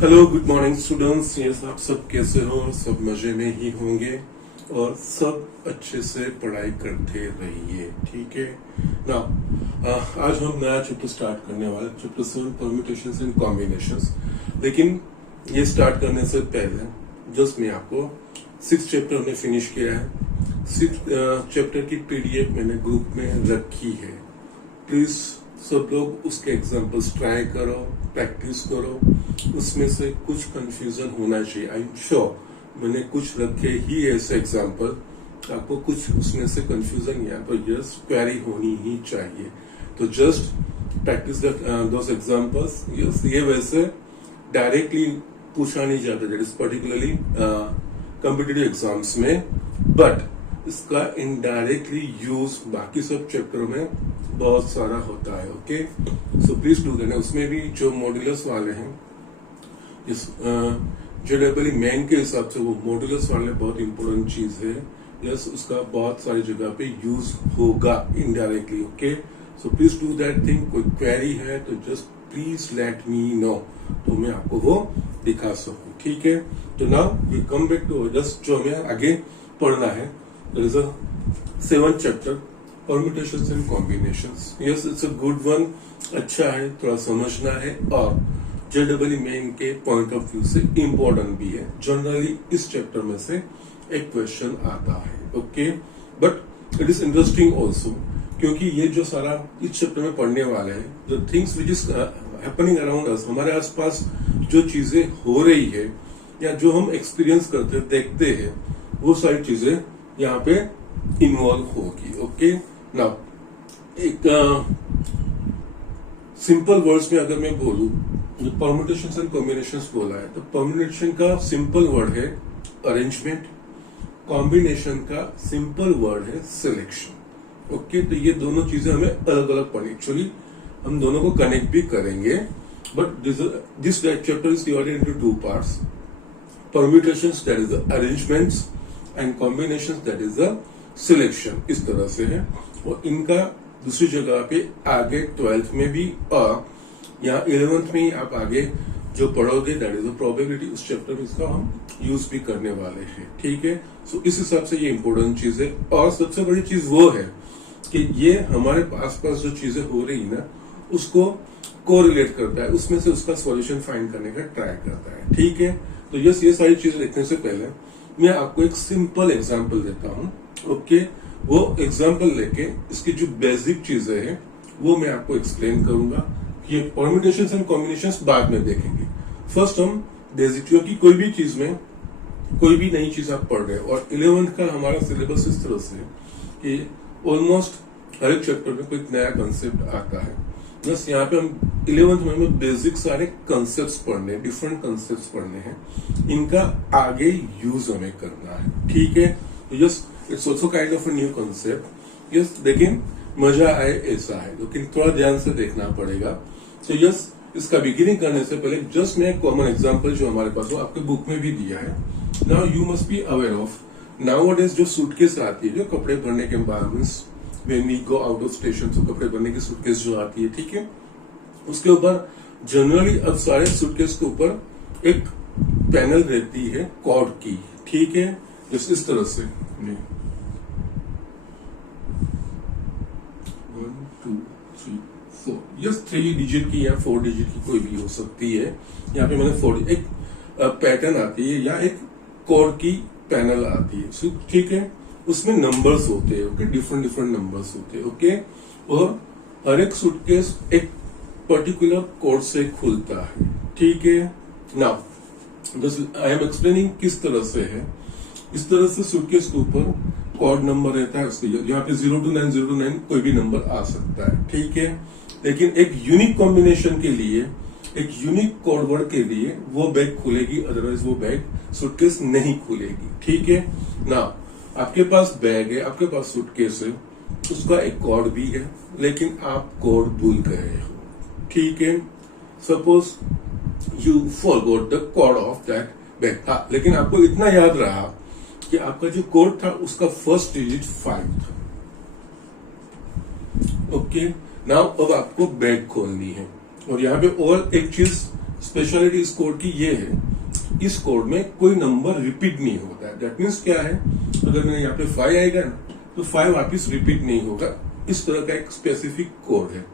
Hello good morning students. ये आप सब कैसे हो? सब मजे में ही होंगे और सब अच्छे से पढ़ाई करते रहिए, ठीक है ना। आज हम नया चैप्टर स्टार्ट करने वाले, चैप्टर 7 परम्यूटेशंस एंड कॉम्बिनेशंस। लेकिन ये स्टार्ट करने से पहले जस्ट मैं आपको 6th चैप्टर हमने फिनिश किया है। 6th चैप्टर की पीडीएफ मैंने ग्रुप में रखी है। प्लीज सब लोग उसके एग्जाम्पल्स ट्राई करो, प्रैक्टिस करो। उसमें से कुछ कंफ्यूजन होना चाहिए। आई एम श्योर मैंने कुछ रखे ही ऐसे एग्जाम्पल, आपको कुछ उसमें से कंफ्यूजन या तो जस्ट क्वेरी होनी ही चाहिए। तो जस्ट प्रैक्टिस दोस एग्जाम्पल्स। ये वैसे डायरेक्टली पूछा नहीं जाता, that is particularly competitive exams में, बट इसका इनडायरेक्टली यूज बाकी सब चैप्टर में बहुत सारा होता है। ओके, सो प्लीज डू देना। उसमें भी जो मॉड्यूलस वाले हैं, इस जेडब्ल्यू मेन के हिसाब से वो मॉड्यूलस वाले बहुत इंपॉर्टेंट चीज है। यस, उसका बहुत सारी जगह पे यूज होगा indirectly. Okay, so please do that thing. कोई क्वेरी है तो just please let me know, तो मैं आपको वो दिखा सकूं, ठीक है। तो now we come back to just जो हमें आगे पढ़ना है। There is a 7th chapter, permutations and combinations. Yes, it's a good one. अच्छा है, थोड़ा समझना है और JEE मेन के पॉइंट ऑफ व्यू से इम्पोर्टेंट भी है। जनरली इस चैप्टर में से एक क्वेश्चन आता है। Okay, but it is interesting also, क्योंकि ये जो सारा इस चैप्टर में पढ़ने वाले हैं, the things which is happening around us, हमारे आसपास जो चीजें हो रही है या जो हम एक्सपीरियंस करते देखते हैं, वो सारी चीजें यहाँ पे इन्वॉल्व होगी। ओके, नाउ एक सिंपल वर्ड्स में अगर मैं बोलूं, जो परम्यूटेशंस एंड कॉम्बिनेशंस बोला है, तो परम्यूटेशन का सिंपल वर्ड है अरेंजमेंट, कॉम्बिनेशन का सिंपल वर्ड है सिलेक्शन। ओके, तो ये दोनों चीजें हमें अलग अलग पढ़नी। एक्चुअली हम दोनों को कनेक्ट भी करेंगे, but this chapter is divided into 2 parts. Permutations, that is the arrangements, and combination, that is the selection. इस तरह से है। और इनका दूसरी जगह पे आगे 12th में भी और या 11th में ही आप आगे जो पढ़ोगे, दैट इज द प्रोबेबिलिटी, उस चैप्टर में इसका हम यूज भी करने वाले हैं, ठीक है। सो इस हिसाब से ये इंपॉर्टेंट चीज है। और सबसे बड़ी चीज वो है कि ये हमारे आसपास जो चीजें हो रही ना, उसको कोरिलेट करता है, उसमें से उसका सॉल्यूशन फाइंड करने का ट्राई करता है, ठीक है। तो यस, ये सारी चीजें देखने से पहले मैं आपको एक सिंपल एग्जांपल देता हूं। ओके, वो एग्जांपल लेके इसकी जो बेसिक चीजें हैं वो मैं आपको एक्सप्लेन करूंगा। ये परम्यूटेशंस एंड कॉम्बिनेशंस बाद में देखेंगे। फर्स्ट हम बेसिक, क्योंकि कोई भी चीज में कोई भी नई चीज आप पढ़ रहे हैं, और 11th का हमारा सिलेबस इस तरह से कि ऑलमोस्ट हर एक चैप्टर में कोई नया कंसेप्ट आता है। बस यहाँ पे हम 11th में हमें बेसिक सारे कंसेप्ट्स पढ़ने, डिफरेंट कंसेप्ट्स पढ़ने हैं, इनका आगे यूज हमें करना है, ठीक है। Yes, it's also kind of a new concept. Yes, लेकिन मजा आए ऐसा है, लेकिन थोड़ा ध्यान से देखना पड़ेगा। सो यस, इसका बिगिनिंग करने से पहले जस्ट मैं एक कॉमन एग्जाम्पल जो हमारे पास वो आपके बुक में भी दिया है। Now you must be aware of, nowadays जो सूटकेस आती है, जो कपड़े भरने के environments, when we go out of station, तो कपड़े भरने की सूटकेस जो आती है, ठीक है, उसके ऊपर जनरली अब सारे सूटकेस के ऊपर एक पैनल रहती है कॉर्ड की, ठीक है, जिस इस तरह से 1 2 3 4, यस 3 डिजिट की या 4 डिजिट की कोई भी हो सकती है। यहाँ पे मैंने 4 एक पैटर्न आती है या एक कॉर्ड की पैनल आती है, ठीक है। उसमें नंबर्स होते हैं, ओके, डिफरेंट नंबर्स होते हैं, ओके। और हर एक सूटकेस एक पर्टिकुलर कोड से खुलता है, ठीक है। नाउ आई एम एक्सप्लेनिंग किस तरह से है। इस तरह से सूटकेस के ऊपर कोड नंबर रहता है, उसके यहाँ पे 0 to 9 कोई भी नंबर आ सकता है, ठीक है। लेकिन एक यूनिक कॉम्बिनेशन के लिए, एक यूनिक कोड वर्ड के लिए वो बैग खुलेगी, अदरवाइज वो बैग सूटकेस नहीं खुलेगी, ठीक है। नाउ आपके पास बैग है, आपके पास सूटकेस है, उसका एक कोड भी है, लेकिन आप कोड भूल गए हो, ठीक है। Suppose you forgot the code of that bag. हाँ, लेकिन आपको इतना याद रहा कि आपका जो कोड था उसका फर्स्ट डिजिट 5 था। ओके, नाउ अब आपको बैग खोलनी है, और यहाँ पे और एक चीज स्पेशलिटी इस कोड की ये है, इस कोड में कोई नंबर रिपीट नहीं होता है। दैट मीन्स क्या है, अगर मैंने यहाँ पे 5 आएगा ना तो 5 वापिस रिपीट नहीं होगा, इस तरह का एक स्पेसिफिक कोड है।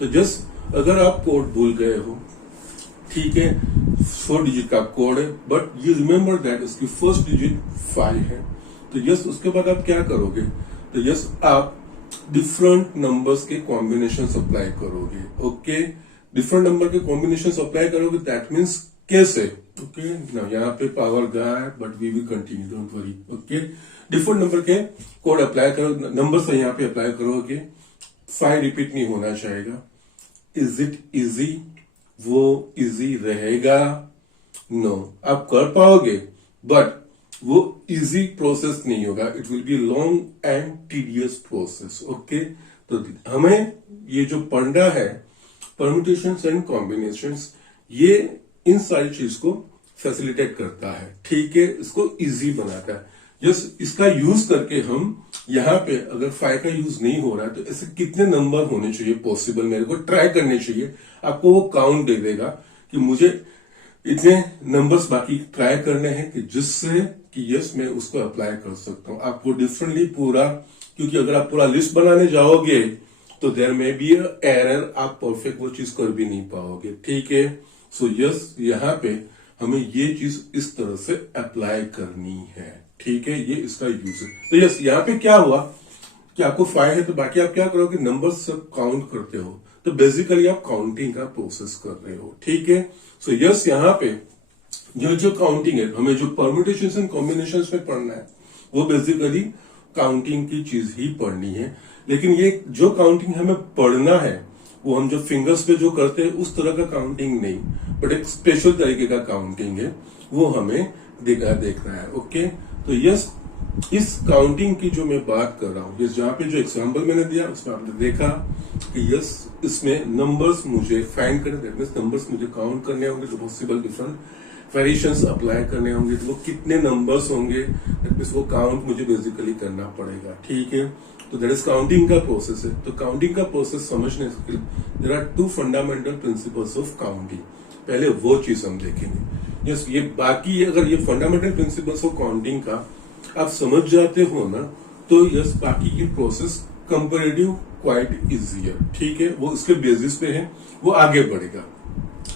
तो जस्ट अगर आप कोड भूल गए हो, ठीक है, 4 डिजिट का कोड है, बट यू रिमेम्बर दैट इसकी फर्स्ट डिजिट 5 है, तो यस उसके बाद आप क्या करोगे, तो यस आप डिफरेंट नंबर्स के कॉम्बिनेशन अप्लाई करोगे। ओके, डिफरेंट नंबर के कॉम्बिनेशन अप्लाई करोगे, दैट मीन्स कैसे, ओके ना, यहाँ पे पावर गया है but we will continue, don't worry. Okay, different number के कोड अप्लाई करो, नंबर यहाँ पे अप्लाई करोगे, 5 रिपीट नहीं होना चाहिए। इज इट इजी, वो इजी रहेगा? नो, आप कर पाओगे बट वो इजी प्रोसेस नहीं होगा, it will be long and tedious process. Okay, तो हमें ये जो पढ़ना है परम्यूटेशंस एंड कॉम्बिनेशंस, ये इन सारी चीज को फैसिलिटेट करता है, ठीक है, इसको इजी बनाता है। जस्ट इसका यूज करके हम यहाँ पे अगर 5 का यूज नहीं हो रहा है तो ऐसे कितने नंबर होने चाहिए पॉसिबल, मेरे को ट्राई करने चाहिए, आपको वो काउंट दे देगा कि मुझे इतने नंबर्स बाकी ट्राई करने हैं कि जिससे कि यस मैं उसको अप्लाई कर सकता हूँ। आपको डिफरेंटली पूरा, क्योंकि अगर आप पूरा लिस्ट बनाने जाओगे तो देयर में बी एरर, आप परफेक्ट वो चीज कर भी नहीं पाओगे, ठीक है। सो यस यहाँ पे हमें ये चीज इस तरह से अप्लाई करनी है, ठीक है, ये इसका यूज है। तो यस यहाँ पे क्या हुआ कि आपको 5 है तो बाकी आप क्या करोगे, नंबर सब काउंट करते हो, तो बेसिकली आप काउंटिंग का प्रोसेस कर रहे हो, ठीक है। सो यस यहाँ पे जो काउंटिंग है, हमें जो परम्यूटेशंस एंड कॉम्बिनेशंस में पढ़ना है वो बेसिकली काउंटिंग की चीज ही पढ़नी है। लेकिन ये जो काउंटिंग हमें पढ़ना है वो हम जो फिंगर्स पे जो करते हैं उस तरह का काउंटिंग नहीं, बट एक स्पेशल तरीके का काउंटिंग है, वो हमें देखना है। ओके, तो यस इस काउंटिंग की जो मैं बात कर रहा हूँ, जहाँ पे जो एग्जांपल मैंने दिया उसमें आपने देखा कि यस इसमें नंबर्स मुझे फाइंड करने, दैट मींस नंबर्स मुझे काउंट करने होंगे, तो पॉसिबल डिफरेंट वेरिएशंस अप्लाई करने होंगे, तो वो कितने नंबर्स होंगे, दैट मींस वो काउंट मुझे बेसिकली करना पड़ेगा, ठीक है। तो दैट इज काउंटिंग का प्रोसेस है। तो काउंटिंग का प्रोसेस समझने के लिए there are 2 fundamental principles of counting, पहले वो चीज हम देखेंगे। यस ये बाकी अगर ये फंडामेंटल प्रिंसिपल्स ऑफ काउंटिंग का आप समझ जाते हो ना, तो यस बाकी की प्रोसेस कंपेरेटिव क्वाइट इजियर, ठीक है, वो इसके बेसिस पे है, वो आगे बढ़ेगा।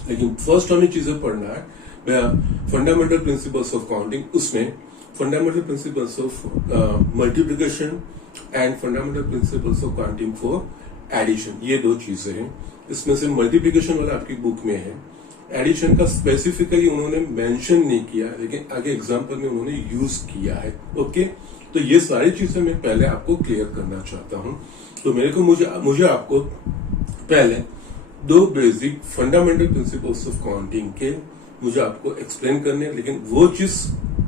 लेकिन फर्स्ट हमें चीजें पढ़ना है फंडामेंटल प्रिंसिपल्स ऑफ काउंटिंग, उसमें fundamental principles of multiplication and fundamental principles of counting for addition, ये 2 चीजें हैं। इसमें से मल्टीप्लिकेशन वाला आपकी बुक में है, एडिशन का स्पेसिफिकली उन्होंने मेंशन नहीं किया, लेकिन आगे एग्जांपल में उन्होंने यूज किया है। ओके, तो ये सारी चीजें मैं पहले आपको क्लियर करना चाहता हूं। तो मुझे आपको पहले 2 basic fundamental principles of counting के मुझे आपको एक्सप्लेन करने, लेकिन वो चीज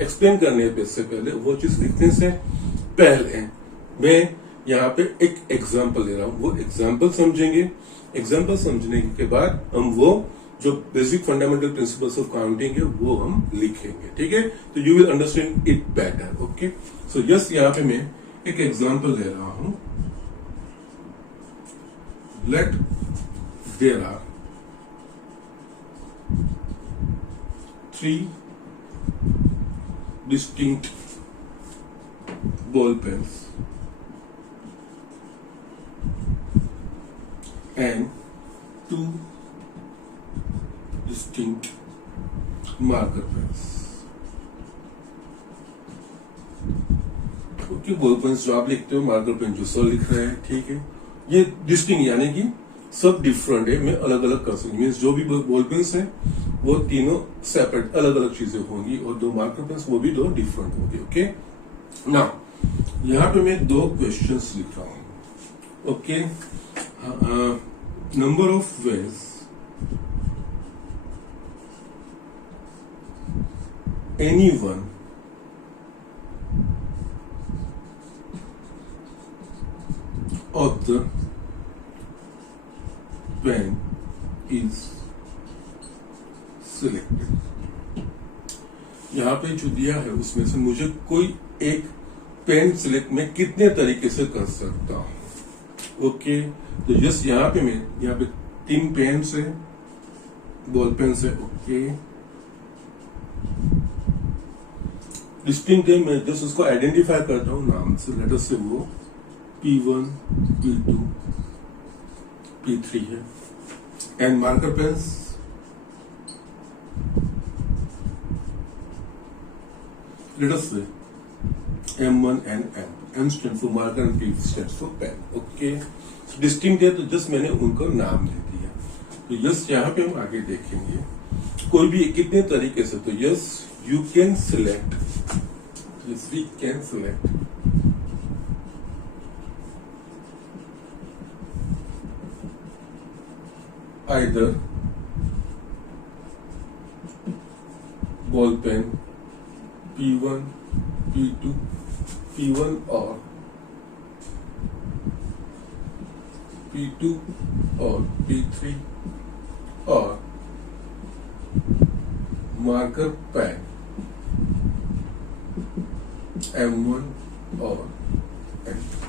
एक्सप्लेन करने से पहले, वो चीज लिखने से पहले मैं यहाँ पे एक एग्जाम्पल दे रहा हूँ, वो एग्जाम्पल समझेंगे। एग्जाम्पल समझने के बाद हम वो जो basic fundamental principles of counting है वो हम लिखेंगे, ठीक है। तो you will understand it better. Okay, so yes यहाँ पे मैं एक एग्जाम्पल दे रहा हूं। Let there are 3 distinct ball pens and 2 distinct marker pens। Okay, ball pens जो आप लिखते हो, मार्कर पेन जो सर लिख रहे हैं, ठीक है, ये डिस्टिंक्ट यानी कि सब डिफरेंट है, मैं अलग अलग कर सकूं, मीन्स जो भी बॉल पेन्स है वो तीनों सेपरेट अलग अलग चीजें होंगी, और 2 मार्कर पेन्स वो भी 2 डिफरेंट होंगे। ओके, नाउ यहाँ पे मैं 2 क्वेश्चंस लिख रहा हूं। Okay, number of veg anyone of the pen is selected। यहाँ पे जो दिया है उसमें से मुझे कोई एक पेन सिलेक्ट में कितने तरीके से कर सकता हूं। ओके, तो जस्ट यहाँ पे 3 पेन्स है, बॉल पेन से ओके। डिस्टिंक्ट है, मैं जस्ट उसको आइडेंटिफाई करता हूँ नाम से। लेट अस से वो P1 P2 P3 है। And marker pens let us say M1 and M stand for marker and P stand for pen. Okay, distinct है तो जस्ट मैंने उनको नाम दे दिया। तो यस यहाँ पे हम आगे देखेंगे कोई भी कितने तरीके से। तो yes you can select, yes we can select either ball pen P1 P2 P1 or P2 or P3 or marker pen M1 और M2।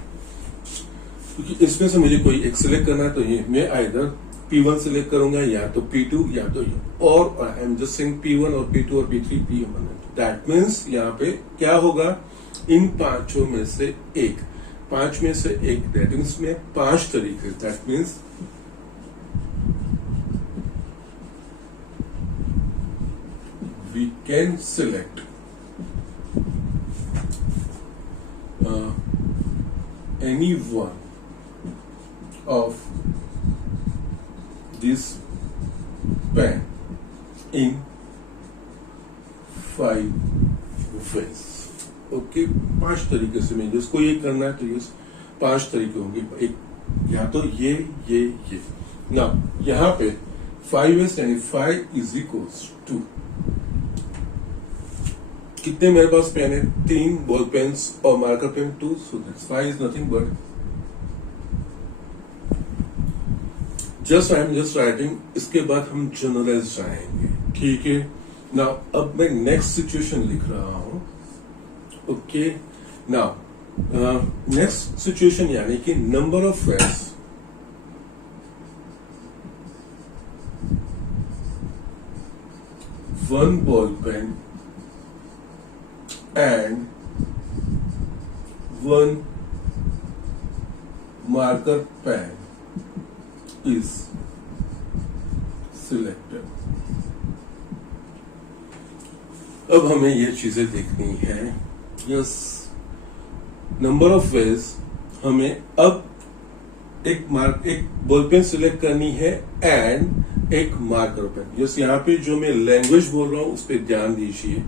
क्योंकि इसमें से मुझे कोई एक सिलेक्ट करना है तो ये मैं आइदर P1 सिलेक्ट करूंगा या तो P2 या तो ये, और आई एम जस्ट सेइंग P1 और P2 और P3 P1। दैट मीन्स यहाँ पे क्या होगा, इन पांचों में से एक, पांच में से एक, दैट मीन्स में पांच तरीके। That means we can select any one of this pen in 5 ways। Okay, पांच तरीके से मैं जिसको ये करना है तो ये पांच तरीके होंगे। एक या तो ये ना, यहाँ पे 5 ways यानी 5 इज इक्वल्स टू कितने मेरे पास पेन है, 3 बॉल पेन्स और marker pen 2, so that's 5 is nothing but just I am just writing. इसके बाद हम जनरलाइज जाएंगे, ठीक है ना। अब मैं नेक्स्ट सिचुएशन लिख रहा हूं। ओके, नाउ नेक्स्ट सिचुएशन यानी कि number of ways one ball pen and one marker pen is selected। अब हमें ये चीजें देखनी है। यस, नंबर ऑफ वेज हमें अब एक बॉल पेन सिलेक्ट करनी है एंड एक मार्कर पेन। यस, यहाँ पे जो मैं लैंग्वेज बोल रहा हूं उस पर ध्यान दीजिए।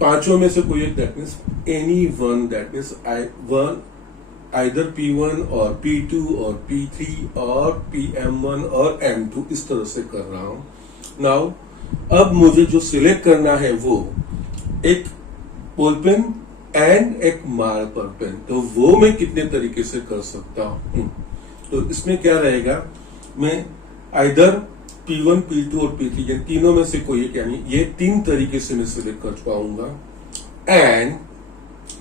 पांचों में से कोई एक, that means any one, that means one either P1 और P2 और P3 और PM1 और M2, इस तरह से कर रहा हूं। नाउ अब मुझे जो सिलेक्ट करना है वो एक बॉल पेन एंड एक मार्कर पेन। तो वो मैं कितने तरीके से कर सकता हूं, तो इसमें क्या रहेगा, मैं आइदर P1 P2 और P3 ये तीनों में से कोई एक, यानी ये 3 तरीके से मैं सिलेक्ट कर पाऊंगा। एंड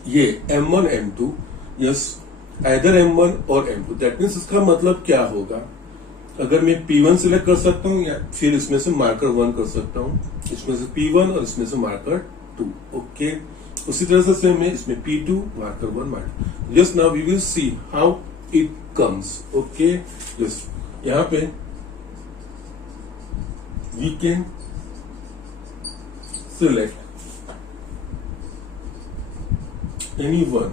ये M1 M2, yes either M1 और M2। दैट मीन्स इसका मतलब क्या होगा, अगर मैं P1 सिलेक्ट कर सकता हूं या फिर इसमें से मार्कर 1 कर सकता हूं, इसमें से P1 और इसमें से मार्कर 2। ओके, उसी तरह से मैं इसमें P2 marker 1 marker. Just now we will see how it comes. Okay, just यहाँ पे we can select any one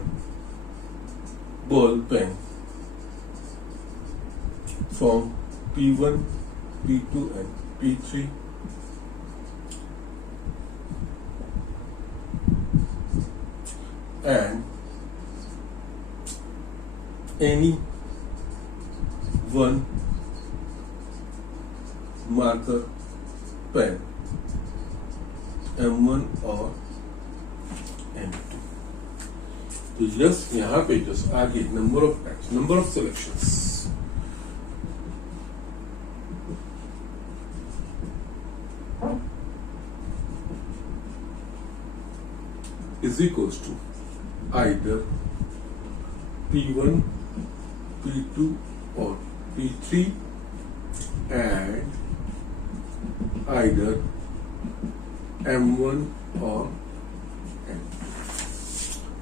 ball pen from P1, P2 and P3 and any one marker pen M1 और M2। तो just यहां पे just आगे number of times, number of selections is equals to either P1 P2 और P3 and either M1 और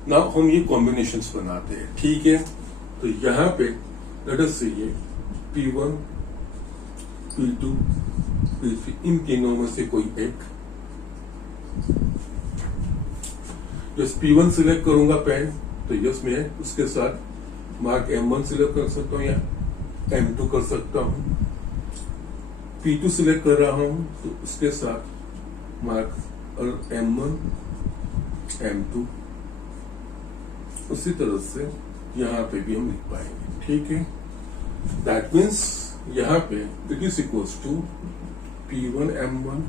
ना हम ये कॉम्बिनेशंस बनाते हैं, ठीक है। तो यहाँ पे लेट अस से ये P1 P2 P3 इन तीनों में से कोई एक, यस P1 सिलेक्ट करूंगा पेन, तो यस मैं उसके साथ मार्क M1 सिलेक्ट कर सकता हूँ या M2 कर सकता हूँ। P2 सिलेक्ट कर रहा हूं तो उसके साथ मार्क और M1 M2, उसी तरह से यहां पे भी हम लिख पाएंगे, ठीक है। दैट मीन्स यहां पे it is equals to P1 M1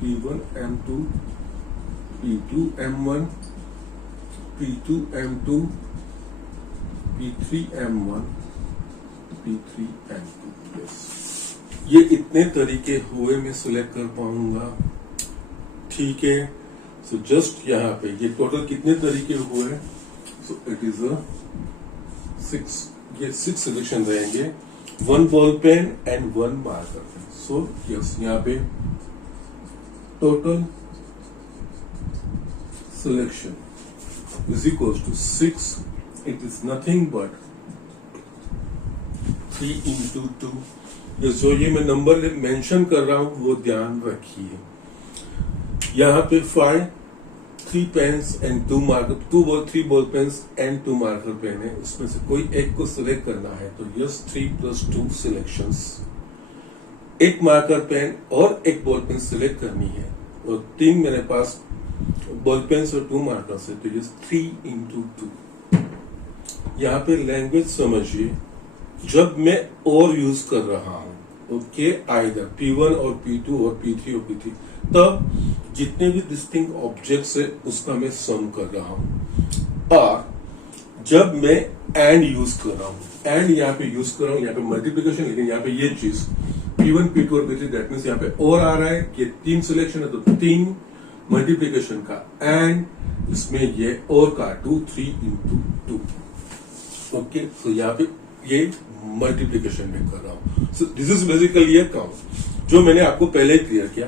P1 M2 P2 M1 P2 M2 P3 M1 P3 M2, yes. ये इतने तरीके हुए मैं सिलेक्ट कर पाऊंगा, ठीक है। सो जस्ट यहाँ पे ये टोटल कितने तरीके हुए, सो इट इज अ 6, ये 6 सिलेक्शन रहेंगे, 1 ball pen and 1 marker pen. So yes यहाँ पे total selection is equal to 6, it is nothing but 3 into 2। जो ये मैं नंबर मेंशन कर रहा हूं वो ध्यान रखिए। यहाँ पे 3 pens and 2 marker, 3 ball pens and 2 marker pen है, उसमें से कोई एक को सिलेक्ट करना है, तो यस 3 + 2 सिलेक्शंस, एक मार्कर पेन और एक बॉल पेन सिलेक्ट करनी है, और 3 मेरे पास बॉल पेन्स और 2 मार्कर है, तो यस 3 into 2। यहाँ पे लैंग्वेज समझिए, जब मैं और यूज कर रहा हूं, ओके, आइदर P1 और P2 और P3 और P3, तब जितने भी डिस्टिंक्ट ऑब्जेक्ट्स है उसका मैं सम कर रहा हूं। और जब मैं एंड यूज कर रहा हूं, एंड यहाँ पे यूज कर रहा हूं, यहाँ पे मल्टीप्लिकेशन, लेकिन यहाँ पे ये चीज P1 P2 और P3, दैट मीन्स यहाँ पे और आ रहा है, ये 3 सिलेक्शन है तो 3 मल्टीप्लिकेशन का, एंड इसमें ये और का 2 3 into 2, ओके। तो यहाँ पे ये मल्टीप्लिकेशन में कर रहा हूं। सो दिस इज बेसिकली ये काउंट जो मैंने आपको पहले क्लियर किया।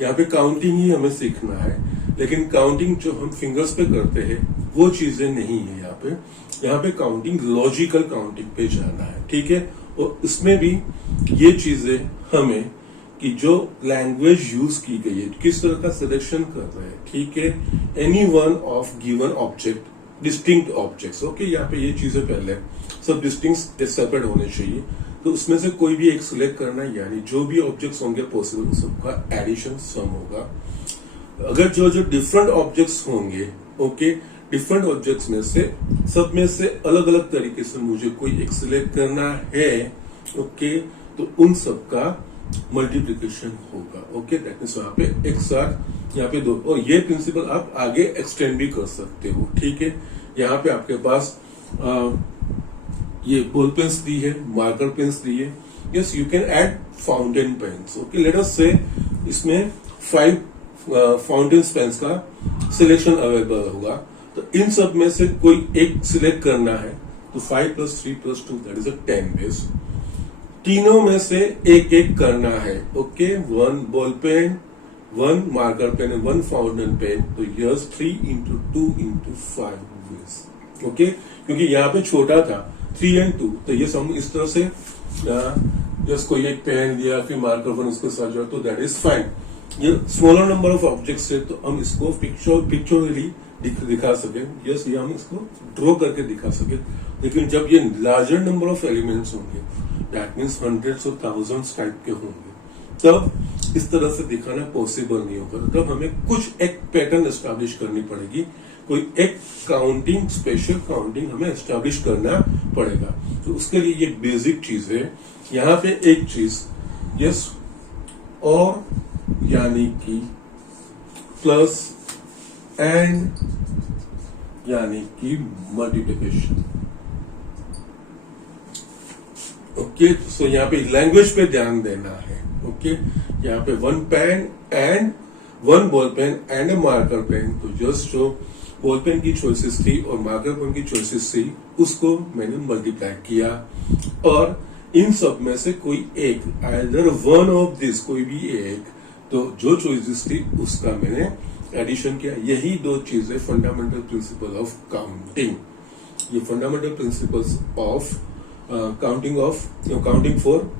यहाँ पे काउंटिंग ही हमें सीखना है, लेकिन काउंटिंग जो हम फिंगर्स पे करते हैं वो चीजें नहीं है यहाँ पे काउंटिंग लॉजिकल काउंटिंग पे जाना है, ठीक है। और इसमें भी ये चीजें हमें कि जो लैंग्वेज यूज की गई है, किस तरह का सिलेक्शन कर रहे हैं, ठीक है। Any one of given object, distinct objects, okay. यहाँ पे ये चीजें पहले सब डिस्टिंक्ट सेपरेट होने चाहिए, तो उसमें से कोई भी एक सिलेक्ट करना, यानी जो भी ऑब्जेक्ट्स होंगे पॉसिबल सबका एडिशन सम होगा। अगर जो डिफरेंट ऑब्जेक्ट्स होंगे, ओके, डिफरेंट ऑब्जेक्ट्स में से सब में से अलग अलग तरीके से मुझे कोई एक सिलेक्ट करना है, ओके, तो उन सब का मल्टीप्लिकेशन होगा, ओके। दैट मींस यहाँ पे एक साथ यहाँ पे 2, और ये प्रिंसिपल आप आगे एक्सटेंड भी कर सकते हो, ठीक है। यहाँ पे आपके पास ये बॉल पेन्स दी है, मार्कर पेन्स दी है, yes you can add fountain pens, okay. Let us say इसमें 5 फाउंटेन पेन्स का सिलेक्शन अवेलेबल होगा, तो इन सब में से कोई एक सिलेक्ट करना है, तो 5 + 3 + 2 दैट इज अ 10 बेस। तीनों में से एक एक करना है, okay. 1 ball pen, 1 marker pen, 1 fountain pen, तो yes 3 into 2 into 5 ways, okay. क्योंकि यहाँ पे छोटा था 3 and 2, तो ये हम इस तरह से जस्ट कोई एक पेन दिया, फिर मार्कर वन उसके साथ जो, तो दैट इज फाइन। ये स्मॉलर नंबर ऑफ ऑब्जेक्ट्स है, तो हम इसको पिक्चरली दिखा सके, यस ये हम इसको ड्रॉ करके दिखा सके। लेकिन जब ये लार्जर नंबर ऑफ एलिमेंट्स होंगे, दैट मीन्स हंड्रेड्स और थाउजेंड्स टाइप के होंगे, तब इस तरह से दिखाना पॉसिबल नहीं होगा। तब हमें कुछ एक पैटर्न एस्टैब्लिश करनी पड़ेगी, कोई एक काउंटिंग, स्पेशल काउंटिंग हमें एस्टैब्लिश करना पड़ेगा। तो उसके लिए ये बेसिक चीज है। यहाँ पे एक चीज, यस, और यानी कि प्लस एंड यानी कि मल्टीप्लिकेशन, ओके। सो यहाँ पे लैंग्वेज पे ध्यान देना है, ओके। यहाँ पे 1 pen and 1 ball pen and a marker pen, तो जस्ट जो बॉल पेन की चॉइसेस थी और मार्कर पेन की चॉइसेस थी उसको मैंने मल्टीप्लाई किया, और इन सब में से कोई एक, आइदर वन ऑफ दिस, कोई भी एक, तो जो चॉइसेस थी उसका मैंने एडिशन किया। यही दो चीजें फंडामेंटल प्रिंसिपल ऑफ काउंटिंग, ये fundamental principles of counting for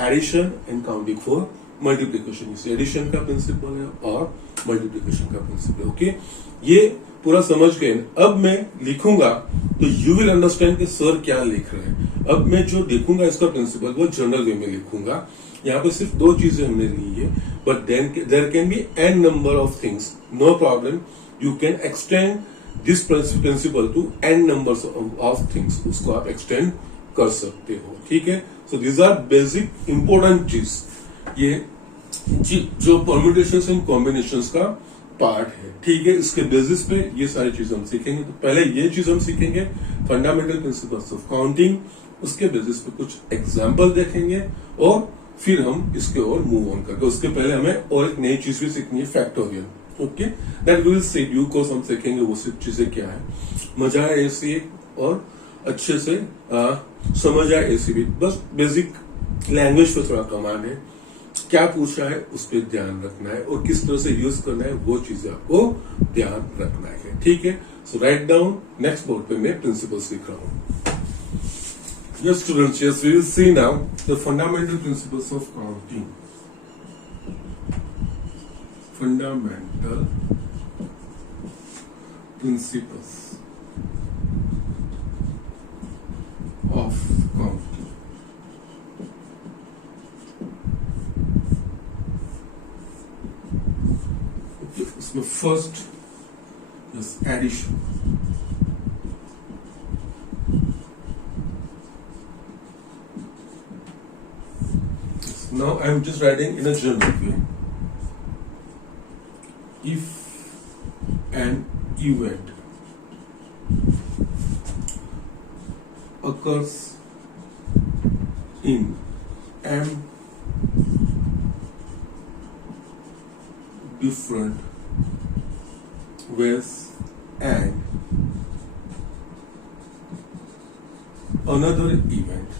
addition and counting for multiplication. इसे एडिशन का प्रिंसिपल है और मल्टीप्लिकेशन का प्रिंसिपल। ओके, ये पूरा समझ गए। अब मैं लिखूंगा तो यू विल अंडरस्टैंड कि सर क्या लिख रहे हैं। अब मैं जो लिखूंगा इसका प्रिंसिपल वो जनरल वे में लिखूंगा। यहाँ पे सिर्फ दो चीजें हमने ली है, but then there can be n number of things, no problem. You can extend this principle to n numbers of things, उसको आप एक्सटेंड कर सकते हो। ठीक है, so these are basic important चीज, ये जो परम्यूटेशंस एंड कॉम्बिनेशंस का पार्ट है। ठीक है, इसके बेसिस पे ये सारी चीजें हम सीखेंगे। तो पहले ये चीज हम सीखेंगे फंडामेंटल प्रिंसिपल्स ऑफ काउंटिंग, उसके बेसिस पे कुछ एग्जांपल देखेंगे और फिर हम इसके और मूव ऑन करके, उसके पहले हमें और एक नई चीज भी सीखनी है, factorial. Okay, that will see due course हम सीखेंगे वो सब चीजें क्या है। मजा है ऐसी और अच्छे से समझ आए ऐसी भी, बस बेसिक लैंग्वेज पे थोड़ा कमांड है, क्या पूछा है उस पर ध्यान रखना है और किस तरह से यूज करना है वो चीजें आपको ध्यान रखना है। ठीक है, सो राइट डाउन। नेक्स्ट बोर्ड पे मैं प्रिंसिपल्स लिख रहा हूं। Yes, students, yes, we will see now the fundamental principles of counting. Fundamental principles of counting. Okay, so first is addition. Now I am just writing in a general way. If an event occurs in m different ways and another event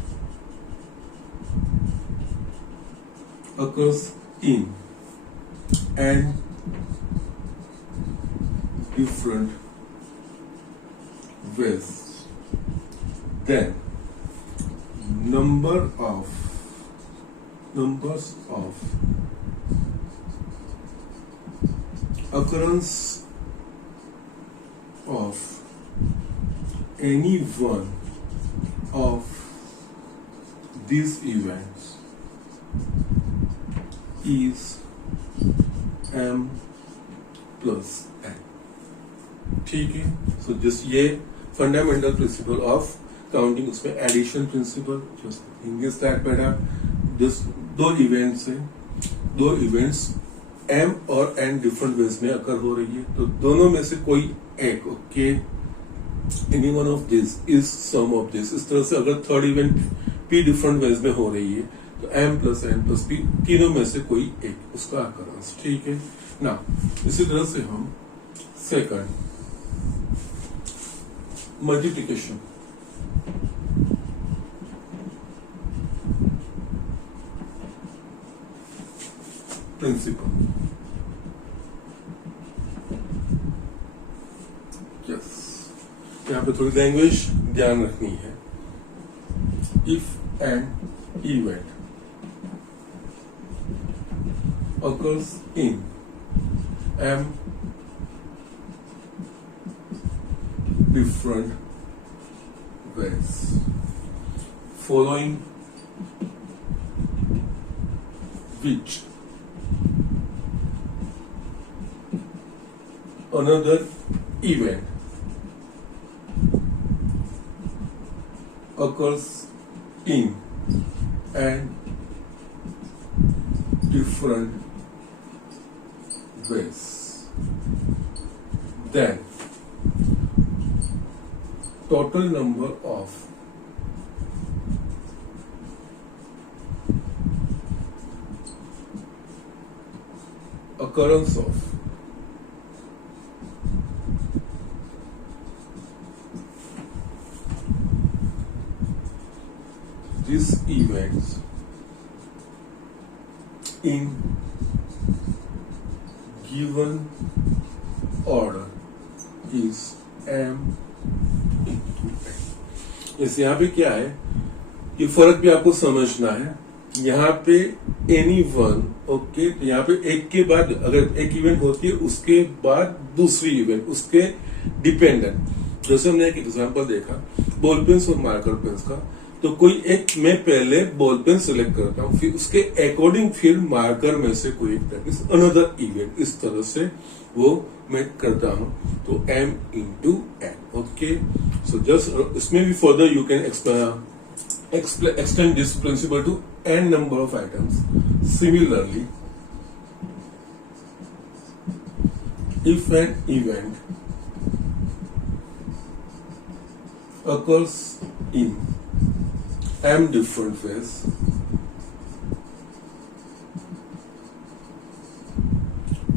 occurs in n different ways, then numbers of occurrence of any one of these events is m plus n. ठीक है, so just ये fundamental principle of counting, उसमें addition principal English that बेटा just दो events है, दो events m और n different ways में अकर हो रही है, तो दोनों में से कोई एक, okay, any one of this is some of this. इस तरह से अगर third event p different ways में हो रही है तो m plus n plus p तीनों में से कोई एक उसका अकरेंस। ठीक है ना, इसी तरह से हम सेकंड मल्टीप्लिकेशन, प्रिंसिपल। यस, यहाँ पे थोड़ी लैंग्वेज ध्यान रखनी है। If an event occurs in m different ways, following which another event occurs in an different ways, then total number of occurrence of this events in given order is m into n। जैसे यहाँ पे क्या है, ये फर्क भी आपको समझना है। यहाँ पे एनी वन, ओके, तो यहाँ पे एक के बाद अगर एक इवेंट होती है उसके बाद दूसरी इवेंट उसके डिपेंडेंट। जैसे हमने एक एग्जांपल देखा बॉल पेन्स और मार्कर पेन्स का, तो कोई एक मैं पहले बॉल पेन सिलेक्ट करता हूँ, फिर उसके अकॉर्डिंग फिर मार्कर में से कोई एक अनदर इवेंट, इस तरह से वो मैं करता हूँ। तो m into n, okay. So just इसमें भी further you can extend this principle to n number of items. Similarly, if an event occurs in m different ways,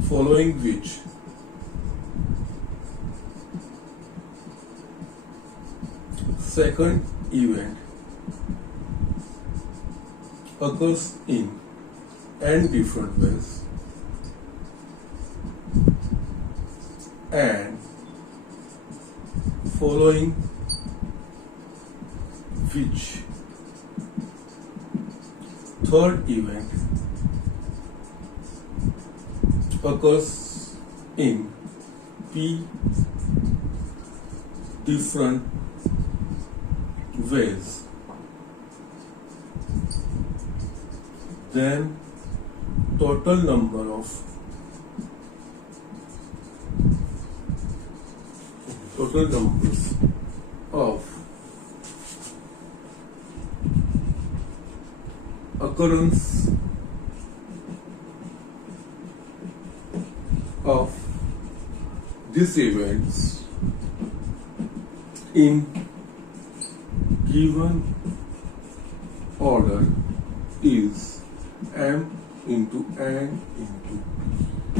following which second event occurs in n different ways and following which third event occurs in p different ways, then total number of numbers of occurrence of these events in given order is m into n into p.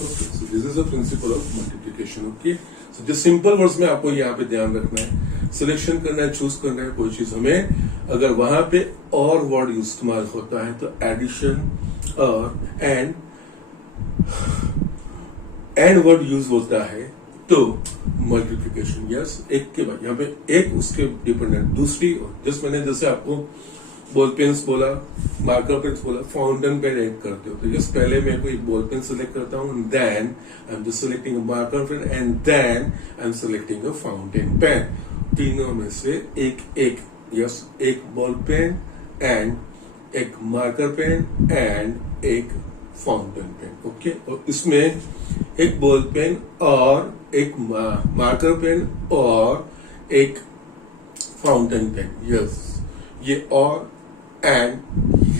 Okay, so this is the principle of multiplication. Okay, so just simple words में आपको यहाँ पे ध्यान रखना है, selection करना है, choose करना है कोई चीज। हमें अगर वहां पे और वर्ड इस्तेमाल होता है तो एडिशन और एंड वर्ड यूज होता है तो मल्टीप्लिकेशन। यस, एक के बाद यहाँ पे एक उसके डिपेंडेंट दूसरी, और जैसे आपको बॉल पेन्स बोला, मार्कर पेन्स बोला, फाउंटेन पेन ऐड करते हो तो यस पहले मैं कोई बॉल पेन सिलेक्ट करता हूँ, then I am just selecting a marker pen and then I am selecting a fountain pen. तीनों में से एक यस, एक बॉल पेन एंड एक मार्कर पेन एंड एक फाउंटेन पेन। ओके, और इसमें एक बॉल पेन और एक मार्कर पेन और एक फाउंटेन पेन। यस, ये और एंड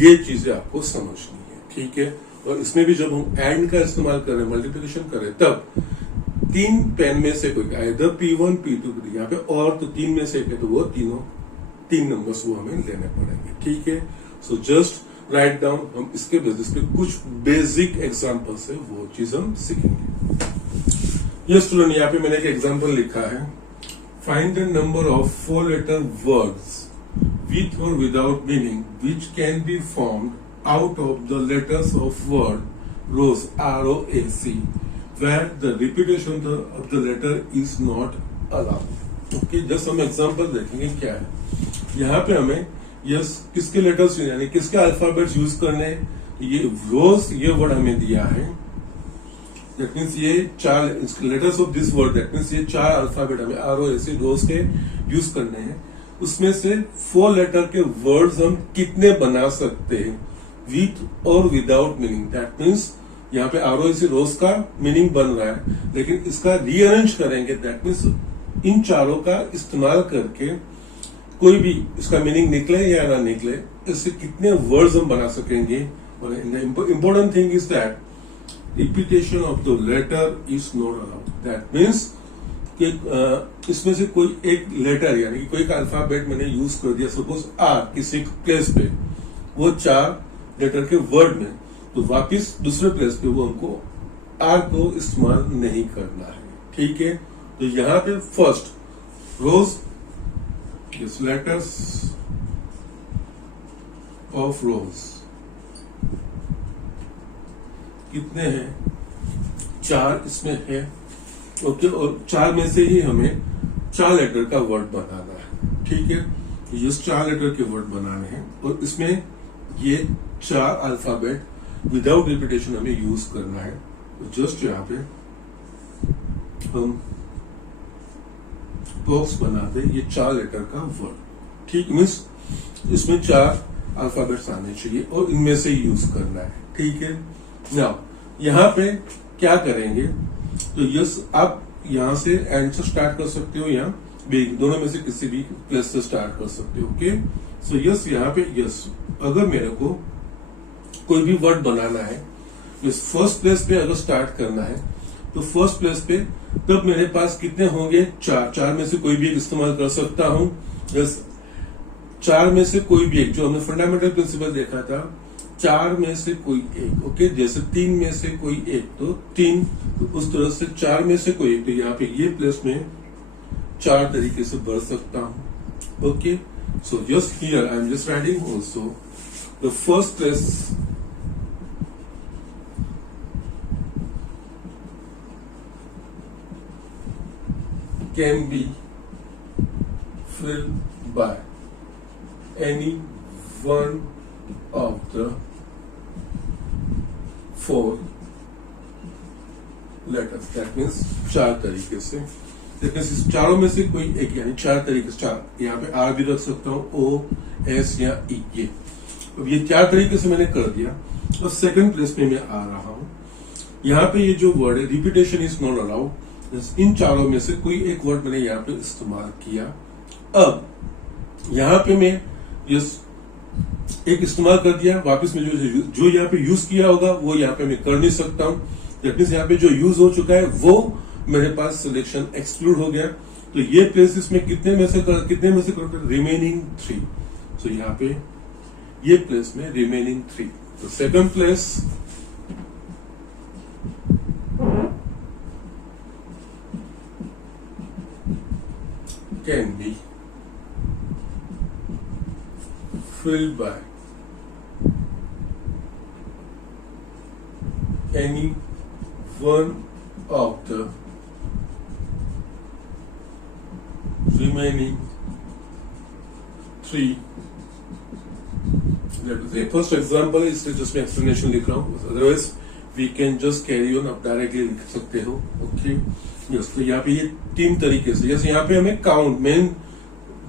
ये चीजें आपको समझनी है, ठीक है। और इसमें भी जब हम एंड का इस्तेमाल करें, मल्टीप्लिकेशन करें, तब तीन पेन में से कोई आइदर P1 P2 P3, यहाँ पे और तो तीन में से एक है तो वो तीन नंबर्स वो हमें लेने पड़ेंगे, ठीक है। सो जस्ट राइट डाउन, हम इसके बेसिस पे कुछ बेसिक एग्जांपल से वो चीज हम सीखेंगे। ये स्टूडेंट, यहाँ पे मैंने एक एग्जांपल लिखा है, find the number of 4 letter words with or without meaning which can be formed out of the letters of word rows ROAC where the repetition of the letter is not allowed। Okay, just हम example देखेंगे क्या है। यहाँ पे हमें yes किसके letters यानी किसके अल्फाबेट्स यूज करने हैं, ये रोज ये वर्ड हमें दिया है, दैट मीन्स ये 4 letters of this word, that means ये 4 अल्फाबेट हमें ROAC रोज के यूज करने हैं। उसमें से 4 लेटर के वर्ड्स हम कितने बना सकते हैं विथ और विदाउट मीनिंग, दैट मीन्स यहाँ पे ROAC रोज का मीनिंग बन रहा है, लेकिन इसका रीअरेंज करेंगे, दैट मीन्स इन चारों का इस्तेमाल करके कोई भी इसका मीनिंग निकले या ना निकले, इससे कितने वर्ड्स हम बना सकेंगे। और important thing is that repetition of the letter is not allowed, that means कि इसमें से कोई एक लेटर यानी कि कोई एक अल्फाबेट मैंने यूज कर दिया, सपोज R किसी प्लेस पे, वो 4 लेटर के वर्ड में, तो वापिस दूसरे प्लेस पे वो हमको R को इस्तेमाल नहीं करना है, ठीक है। तो यहाँ पे first rose letters of rose कितने हैं, 4 इसमें है। ओके, और 4 में से ही हमें 4 लेटर का वर्ड बनाना है। ठीक है, ये 4 लेटर के वर्ड बनाने हैं और इसमें ये 4 अल्फाबेट विदाउट रिपीटेशन हमें यूज करना है। तो जस्ट यहाँ पे हम बॉक्स बनाते ये 4 लेटर का वर्ड। ठीक, मीन्स इसमें 4 अल्फाबेट्स आने चाहिए और इनमें से यूज करना है। ठीक है, नाउ यहाँ पे क्या करेंगे, तो यस आप यहां से एंड से स्टार्ट कर सकते हो या दोनों में से किसी भी प्लेस से स्टार्ट कर सकते हो। ओके, सो यस यहाँ पे यस अगर मेरे को कोई भी वर्ड बनाना है, इस फर्स्ट प्लेस पे अगर स्टार्ट करना है तो फर्स्ट प्लेस पे तब मेरे पास कितने होंगे, 4 में से कोई भी एक इस्तेमाल कर सकता हूं। यस 4 में से कोई भी एक, जो हमने फंडामेंटल प्रिंसिपल देखा था, 4 में से कोई एक। ओके, जैसे 3 में से कोई एक तो 3, तो उस तरह से 4 में से कोई एक, तो यहाँ पे ये प्लेस में 4 तरीके से बढ़ सकता हूं। Okay, so just here I am just writing also the first place can be filled by any one of the 4 letters. That means 4 तरीके से, that means इस चारों में से कोई एक, यानी 4 तरीके से 4, यहाँ पे R भी रख सकता हूँ, O, S या E। ये अब ये 4 तरीके से मैंने कर दिया। और सेकंड प्लेस पे मैं आ रहा हूँ, यहाँ पे ये जो वर्ड है रिपीटेशन इज नॉट अलाउड, इन चारों में से कोई एक वर्ड मैंने यहाँ पे इस्तेमाल किया। अब यहाँ पे मैं यस एक इस्तेमाल कर दिया, वापस में जो यहाँ पे यूज किया होगा वो यहाँ पे मैं कर नहीं सकता हूँ। दैट मींस यहाँ पे जो यूज हो चुका है वो मेरे पास सिलेक्शन एक्सक्लूड हो गया। तो ये प्लेसेस में कितने में से कर रिमेनिंग 3। सो यहाँ पे ये प्लेस में रिमेनिंग 3। तो second place can be filled by any one of the remaining 3 letters. The first example is just my explanation लिख रहा हूँ, otherwise we can just carry on, आप डायरेक्टली लिख सकते हो। ओके, यस, तो यहाँ पे ये 3 तरीके से, जैसे यहाँ पे हमें count main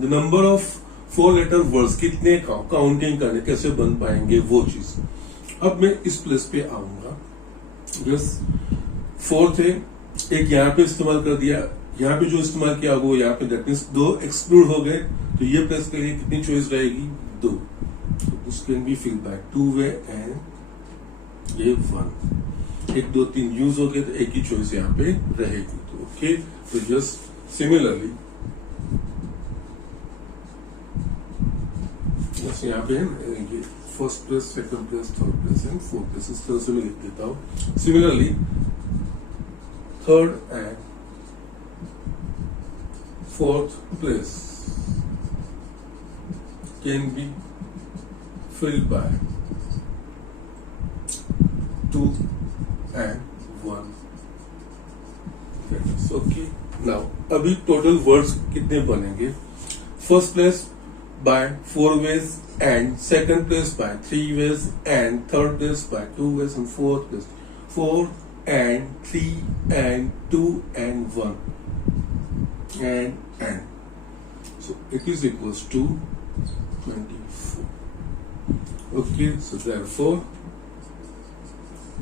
the number of 4 letter words कितने काउंटिंग करने कैसे बन पाएंगे वो चीज। अब मैं इस प्लेस पे आऊंगा, बस 4 थे, एक यहाँ पे इस्तेमाल कर दिया, यहाँ पे जो इस्तेमाल किया वो यहाँ पे, दैट मींस 2 एक्सक्लूड हो गए। तो ये प्लेस के लिए कितनी चॉइस रहेगी, 2। This can be filled by 2 way and ये 1। 1 2 3 यूज हो गए तो एक ही चॉइस यहाँ पे रहेगी। तो ओके, तो जस्ट सिमिलरली यहाँ पे ये first place, second place, third place and fourth place, इस तरह से मैं लिख देता हूँ। Similarly third and fourth place can be filled by 2 and 1 letters. Okay, now अभी टोटल वर्ड्स कितने बनेंगे, first place by 4 ways and second place by 3 ways and third place by 2 ways and fourth place 4 and 3 and 2 and 1 and so it is equals to 24. Okay, so therefore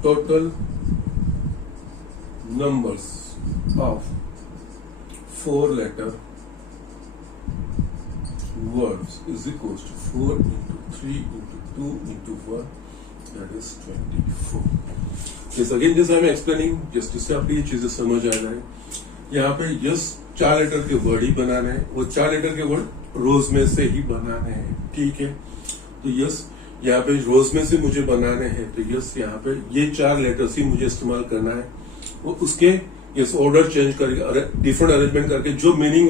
total numbers of 4 letter words is equals to 4 into 3 into 2 into 1, that is 24. Yes, again just I am explaining, just इससे आपको ये चीजें समझ आ जाए। यहाँ पे just 4 letter के word ही बनाने हैं, वो 4 लेटर के वर्ड रोज में से ही बनाने हैं। ठीक है, तो यस यहाँ पे रोज में से मुझे बनाने हैं, तो यस यहाँ पे ये 4 लेटर्स ही मुझे इस्तेमाल करना है। वो उसके यस ऑर्डर चेंज करके डिफरेंट अरेंजमेंट करके जो मीनिंग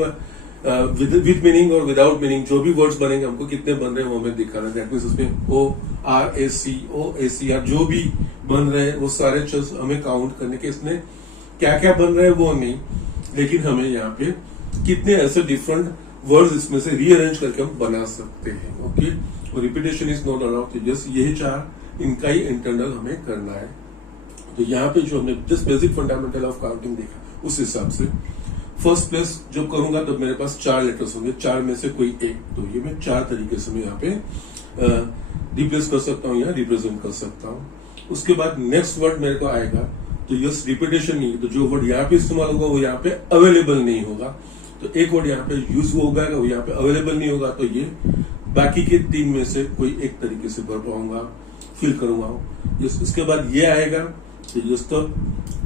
विद मीनिंग और विदाउट मीनिंग जो भी वर्ड्स बनेंगे हमको कितने बन रहे हैं वो हमें दिखाना है। दैट मीन्स उसमें ORACOACR जो भी बन रहे हैं वो सारे चीज हमें काउंट करने के, इसमें क्या क्या बन रहे हैं वो नहीं, लेकिन हमें यहाँ पे कितने ऐसे डिफरेंट वर्ड्स इसमें से रीअरेंज करके हम बना सकते हैं। ओके, और repetition is not allowed, just यही चार इनका ही इंटरनल हमें करना है। तो यहाँ पे जो हमने just basic fundamental of counting देखा उस हिसाब से फर्स्ट प्लेस जब करूंगा तब मेरे पास 4 लेटर्स होंगे, 4 में से कोई एक, तो ये मैं 4 तरीके से मैं यहाँ पे रिप्लेस कर सकता हूँ या रिप्रेजेंट कर सकता हूँ। उसके बाद नेक्स्ट वर्ड मेरे को आएगा, तो यस रिपीटेशन नहीं, तो जो वर्ड यहाँ पे इस्तेमाल होगा वो यहाँ पे अवेलेबल नहीं होगा। तो एक वर्ड यहाँ पे यूज होगा वो यहाँ पे अवेलेबल नहीं होगा, तो ये बाकी के 3 में से कोई एक तरीके से भर पाऊंगा, फिल करूंगा। यस, इसके बाद ये आएगा, तो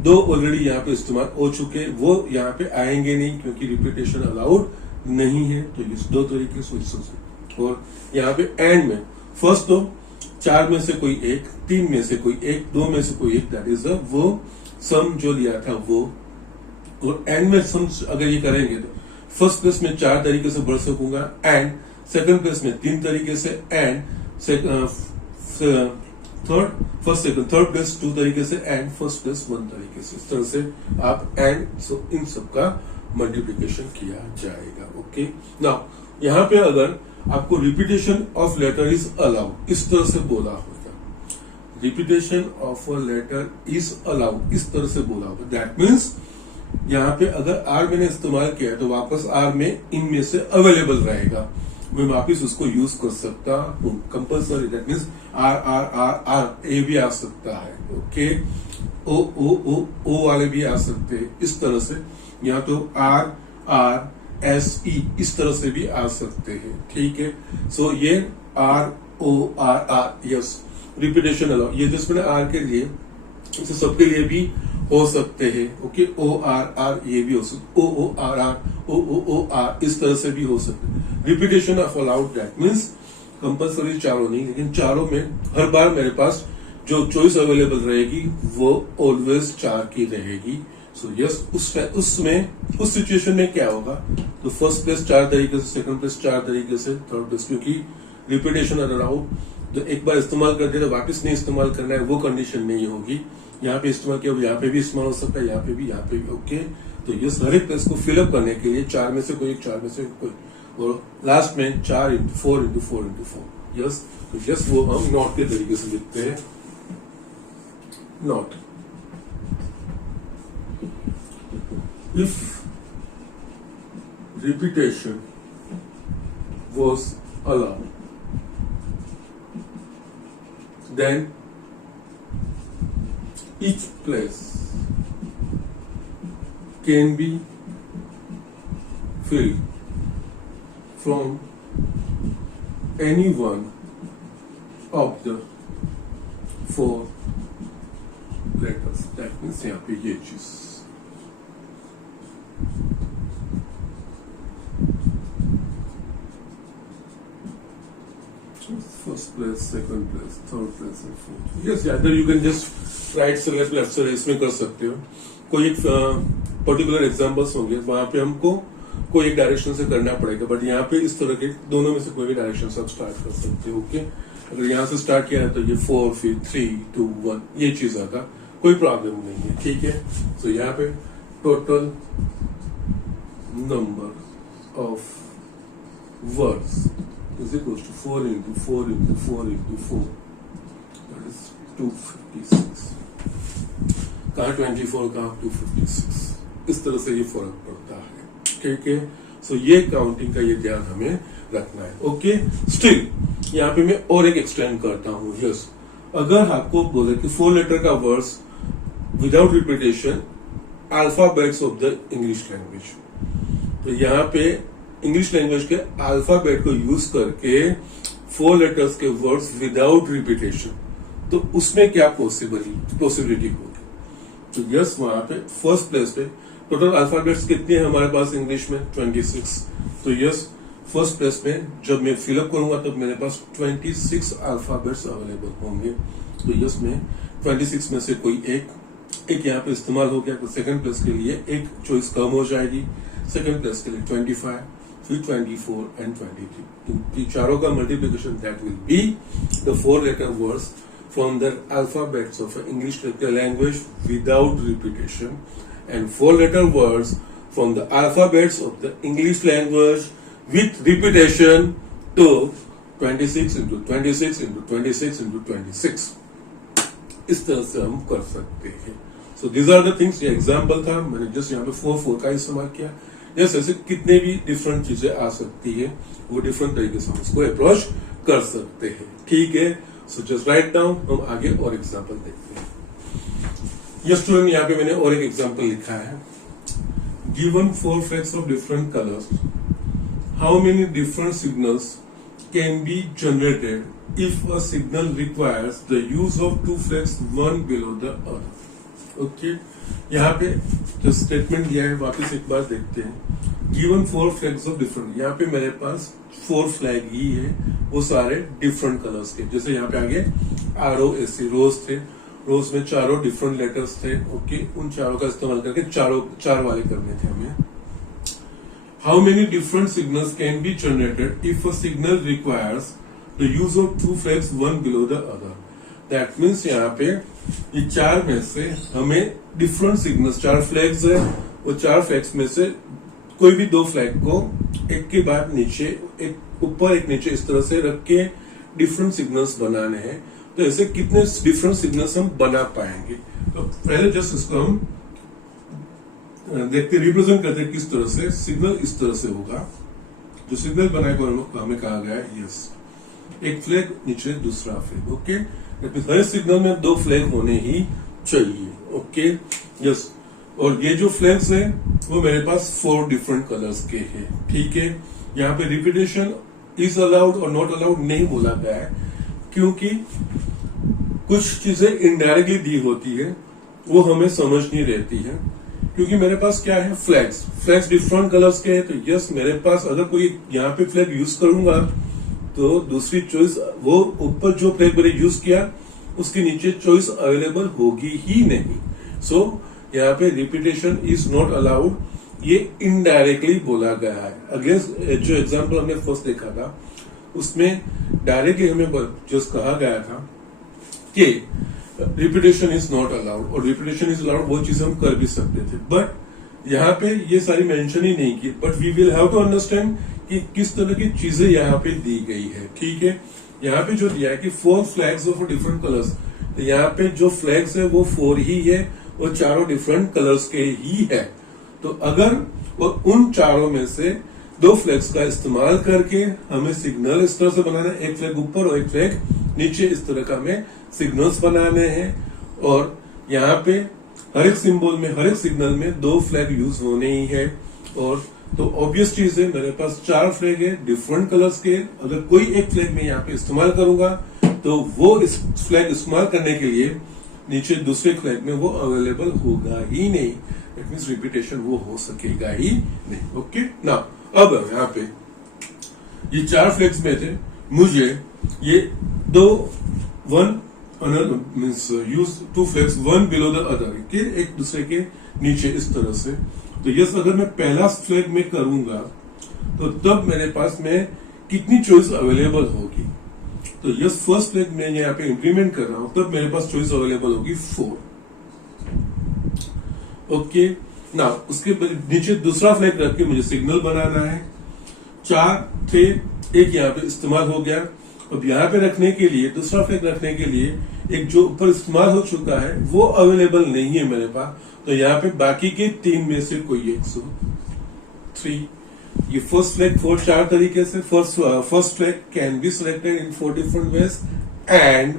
2 ऑलरेडी यहाँ पे इस्तेमाल हो चुके, वो यहाँ पे आएंगे नहीं क्योंकि रिपीटेशन अलाउड नहीं है। तो इस 2 तरीके से। और यहाँ पे एंड में फर्स्ट तो 4 में से कोई एक, 3 में से कोई एक, 2 में से कोई एक, दैट इज वो सम जो लिया था वो। और एंड में सम अगर ये करेंगे तो फर्स्ट प्लेस में 4 तरीके से बढ़ सकूंगा, एंड सेकंड प्लेस में 3 तरीके से, एंड थर्ड प्लेस 2 तरीके से, एंड फर्स्ट प्लेस 1 तरीके से। इस तरह से आप एंड इन सब का मल्टीप्लीकेशन किया जाएगा। ओके, नाउ यहाँ पे अगर आपको repetition of letter is allowed इस तरह से बोला होगा, repetition of a letter is allowed इस तरह से बोला होगा, दैट मीन्स यहाँ पे अगर आर मैंने इस्तेमाल किया तो वापस आर में इनमें से अवेलेबल रहेगा, मैं वापस उसको यूज कर सकता हूँ compulsory. That means R R R R A भी आ सकता है, ओके, ओ ओ ओ ओ वाले भी आ सकते हैं इस तरह से, या तो आर आर एस ई इस तरह से भी आ सकते हैं। ठीक है, सो ये R O R R, yes repetition allow, ये जिसमें आर के लिए इसे सबके लिए भी हो सकते हैं। ओके, ओ आर आर ये भी हो सकते, ओ ओ आर आर ओ ओ ओ आर इस तरह से भी हो सकते। Repetition of allowed that means compulsory चारों नहीं, लेकिन चारों में हर बार मेरे पास जो चॉइस अवेलेबल रहेगी वो ऑलवेज 4 की रहेगी। सो यस, उसमें उस सिचुएशन में क्या होगा, तो फर्स्ट प्लेस 4 तरीके से, सेकंड प्लेस 4 तरीके से, थर्ड प्लेस, क्योंकि रिपीटेशन अलाउड जो एक बार इस्तेमाल कर दिया तो वापस नहीं इस्तेमाल करना है वो कंडीशन नहीं होगी। यहाँ पे इस्तेमाल किया यहाँ पे भी इस्तेमाल हो सकता है, यहाँ पे भी ओके। तो ये हर एक प्लेस को फिलअप करने के लिए 4 में से कोई, 4 में से कोई, और लास्ट में 4 into 4 into 4 into 4। यस, तो यस वो हम नॉट के तरीके से लिखते हैं, not. If repetition was allowed, then each place can be filled from any one of the 4 letters. That means यहाँ पे ये चीज first place, second place, third place and fourth. Yes, either you can just right select left select इसमें कर सकते हो। कोई एक पर्टिकुलर एग्जांपल्स होंगे वहां पे हमको कोई एक डायरेक्शन से करना पड़ेगा, बट यहाँ पे इस तरह के दोनों में से कोई भी डायरेक्शन से आप स्टार्ट कर सकते हो। ओके, अगर यहाँ से स्टार्ट किया है तो ये 4 फिर 3 2 1 ये चीज आता, कोई प्रॉब्लम नहीं है। ठीक है, तो यहाँ पे total number of words is equals to 4 into 4 into 4 into 4, that is 256। कहाँ 24 कहाँ 256, इस तरह से ये फर्क पड़ता है। ठीक है, सो ये काउंटिंग का ये ध्यान हमें रखना है। ओके, स्टिल यहाँ पे मैं और एक एक्सटेंड करता हूँ। यस, अगर आपको बोले कि 4 लेटर का words without repetition alphabets of the English language, तो यहाँ पे इंग्लिश लैंग्वेज के अल्फाबेट को यूज करके 4 लेटर्स के वर्ड्स विदाउट रिपीटेशन, तो उसमें क्या पॉसिबिलिटी होगी। तो यस, वहां पे फर्स्ट प्लेस पे टोटल अल्फाबेट्स कितने हैं हमारे पास इंग्लिश में 26। तो यस, फर्स्ट प्लेस में जब मैं फिलअप करूंगा तब मेरे पास 26 अल्फाबेट्स अवेलेबल होंगे। तो यस, में 26 में से कोई एक यहाँ पे इस्तेमाल हो गया, तो सेकंड प्लेस के लिए एक चॉइस कम हो जाएगी, सेकंड प्लेस के लिए 25, फिर 24 and 23. इन चारों का multiplication that will be the 4 letter words from the alphabets of English language without repetition, and 4 letter words from the alphabets of the English language with repetition to 26 into 26 into 26 into 26. इस तरह से हम कर सकते हैं. So these are the things. ये example था, मैंने जस्ट यहाँ पे 4 का इस्तेमाल किया. जैसे ऐसे कितने भी डिफरेंट चीजें आ सकती है, वो डिफरेंट तरीके से हम उसको अप्रोच कर सकते हैं. ठीक है. So just write down. हम आगे और एग्जाम्पल देखते हैं. ये स्टूडेंट, यहाँ पे मैंने और एक एग्जाम्पल लिखा है. Given 4 flags of different colors, how many different signals can be generated if a signal requires the use of 2 flags one below the other. Okay, यहाँ पे जो स्टेटमेंट दिया है वापस एक बार देखते हैं. गिवन 4 flags of different, यहाँ पे मेरे पास 4 फ्लैग ही है, वो सारे डिफरेंट कलर्स के. जैसे यहाँ पे आगे ROS रोज थे, रोज में चारों डिफरेंट लेटर्स थे. ओके, उन चारों का इस्तेमाल करके चार वाले करने थे हमें. How many different signals can be generated if a signal requires the use of 2 flags one below the other? That means यहाँ पे ये 4 में से हमें डिफरेंट सिग्नल्स, 4 फ्लैग्स है, वो 4 फ्लैग्स में से कोई भी 2 फ्लैग को एक के बाद नीचे, एक ऊपर एक नीचे इस तरह से रख के डिफरेंट सिग्नल्स बनाने हैं. तो ऐसे कितने डिफरेंट सिग्नल्स हम बना पाएंगे? तो पहले जस्ट इसको हम देखते, रिप्रेजेंट करते किस तरह से. सिग्नल इस तरह से होगा. जो सिग्नल बनाएगा हमें कहा गया है यस, एक फ्लैग नीचे दूसरा फ्लैग. ओके, हर सिग्नल में 2 फ्लैग होने ही चाहिए. Okay yes. और ये जो फ्लैग्स है वो मेरे पास 4 डिफरेंट कलर्स के हैं. ठीक है. यहाँ पे रिपीटेशन इज अलाउड और नॉट अलाउड नहीं बोला गया है, क्योंकि कुछ चीजें इनडायरेक्टली दी होती है, वो हमें समझ नहीं रहती है. क्योंकि मेरे पास क्या है, फ्लैग्स डिफरेंट कलर्स के हैं. तो यस, मेरे पास अगर कोई यहाँ पे फ्लैग यूज करूंगा तो दूसरी चॉइस, वो ऊपर जो फ्लैग मैंने यूज किया उसके नीचे चॉइस अवेलेबल होगी ही नहीं. सो यहाँ पे रिपीटेशन इज नॉट अलाउड, ये इनडायरेक्टली बोला गया है. अगेंस्ट जो एग्जाम्पल हमने फर्स्ट देखा था उसमें डायरेक्टली हमें जस्ट कहा गया था कि रिपीटेशन इज नॉट अलाउड, और रिपीटेशन इज अलाउड वो चीज हम कर भी सकते थे. बट यहाँ पे ये सारी मेंशन ही नहीं की. But we will have to understand कि किस तरह की चीजें यहाँ पे दी गई है. ठीक है. यहाँ पे जो दिया है कि 4 फ्लैग्स ऑफ डिफरेंट कलर्स, तो यहाँ पे जो फ्लैग्स है वो 4 ही है और चारों डिफरेंट कलर्स के ही है. तो अगर वो उन चारों में से 2 फ्लैग्स का इस्तेमाल करके हमें सिग्नल इस तरह से बनाना है, एक फ्लैग ऊपर और एक फ्लैग नीचे, इस तरह का हमें सिग्नल्स बनाने हैं. और यहाँ पे हर एक सिंबल में, हर एक सिग्नल में 2 फ्लैग यूज होने ही है. और तो ऑब्वियस चीज है, मेरे पास 4 फ्लैग है डिफरेंट कलर्स के. अगर कोई एक फ्लैग में यहाँ पे इस्तेमाल करूंगा तो वो इस फ्लैग इस्तेमाल करने के लिए नीचे दूसरे फ्लैग में वो अवेलेबल होगा ही नहीं. इट मीन्स रिपीटेशन वो हो सकेगा ही नहीं. ओके ना. अब यहाँ पे ये 4 फ्लैग्स में थे, मुझे ये 2 flags one below the other के एक दूसरे के नीचे इस तरह से. तो यस, अगर मैं पहला फ्लैग में करूंगा तो तब मेरे पास में कितनी चॉइस अवेलेबल होगी? तो यस, फर्स्ट फ्लैग में यहाँ पे इंप्लीमेंट कर रहा हूं, तब मेरे पास चॉइस अवेलेबल होगी 4. ओके ना. उसके नीचे दूसरा फ्लैग रख के मुझे सिग्नल बनाना है. 4 थे, एक यहाँ पे इस्तेमाल हो गया. अब यहाँ पे रखने के लिए, दूसरा फ्लैग रखने के लिए एक जो ऊपर इस्तेमाल हो चुका है वो अवेलेबल नहीं है मेरे पास. तो यहाँ पे बाकी के 3 में से कोई एक. सो 3. ये फर्स्ट फ्लैग 4 तरीके से, first flag can be selected in 4 different ways, and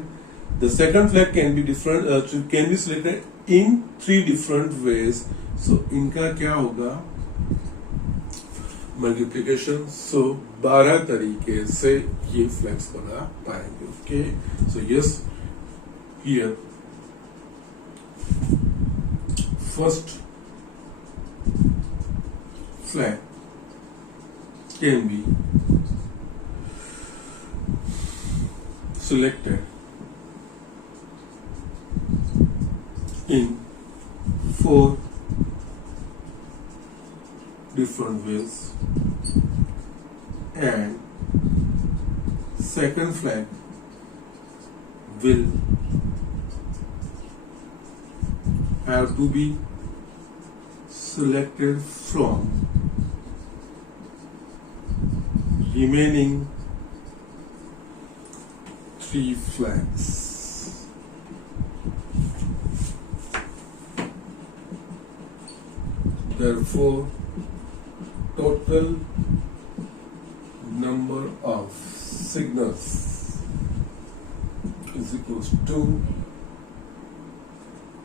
the second flag can be selected in 3 different ways. So इनका क्या होगा? मल्टीप्लीकेशन. सो 12 तरीके से ये फ्लैग्स बना पाएंगे. Okay. So yes, here first flag can be selected in 4 different ways, and second flag will have to be selected from remaining 3 flags. Therefore, total number of signals is equals to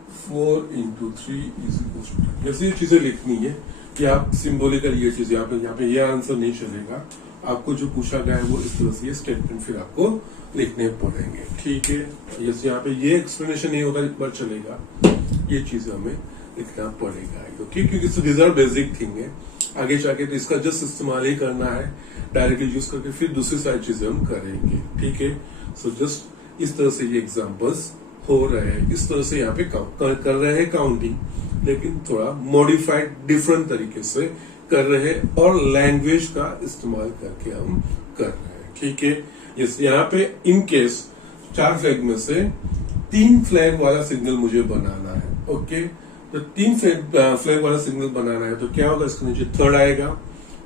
4 into 3 is equals to 2. जैसे ये चीजें लिखनी है कि आप symbolical ये चीज यहाँ पे ये आंसर नहीं चलेगा, आपको जो पूछा गया है वो इस तरह से ये स्टेटमेंट फिर आपको लिखने पड़ेंगे, ठीक है। जैसे यहाँ पे ये एक्सप्लेनेशन नहीं होगा, एक बार चलेगा, ये चीज हमें लिखना पड़ेगा, ठीक, क्योंकि दिस आर बेसिक थिंग है। आगे जाके तो इसका जस्ट इस्तेमाल ही करना है, डायरेक्टली यूज करके फिर दूसरी सारी चीजें हम करेंगे, ठीक है। सो जस्ट इस तरह से ये एग्जांपल्स हो रहे हैं, इस तरह से यहाँ पे कर रहे हैं काउंटिंग, लेकिन थोड़ा मॉडिफाइड डिफरेंट तरीके से कर रहे हैं और लैंग्वेज का इस्तेमाल करके हम कर रहे हैं, ठीक है। यहाँ पे इन केस 4 फ्लैग में से 3 फ्लैग वाला सिग्नल मुझे बनाना है, ओके। तो 3 फ्लैग वाला सिग्नल बनाना है तो क्या होगा, इसके नीचे थर्ड आएगा,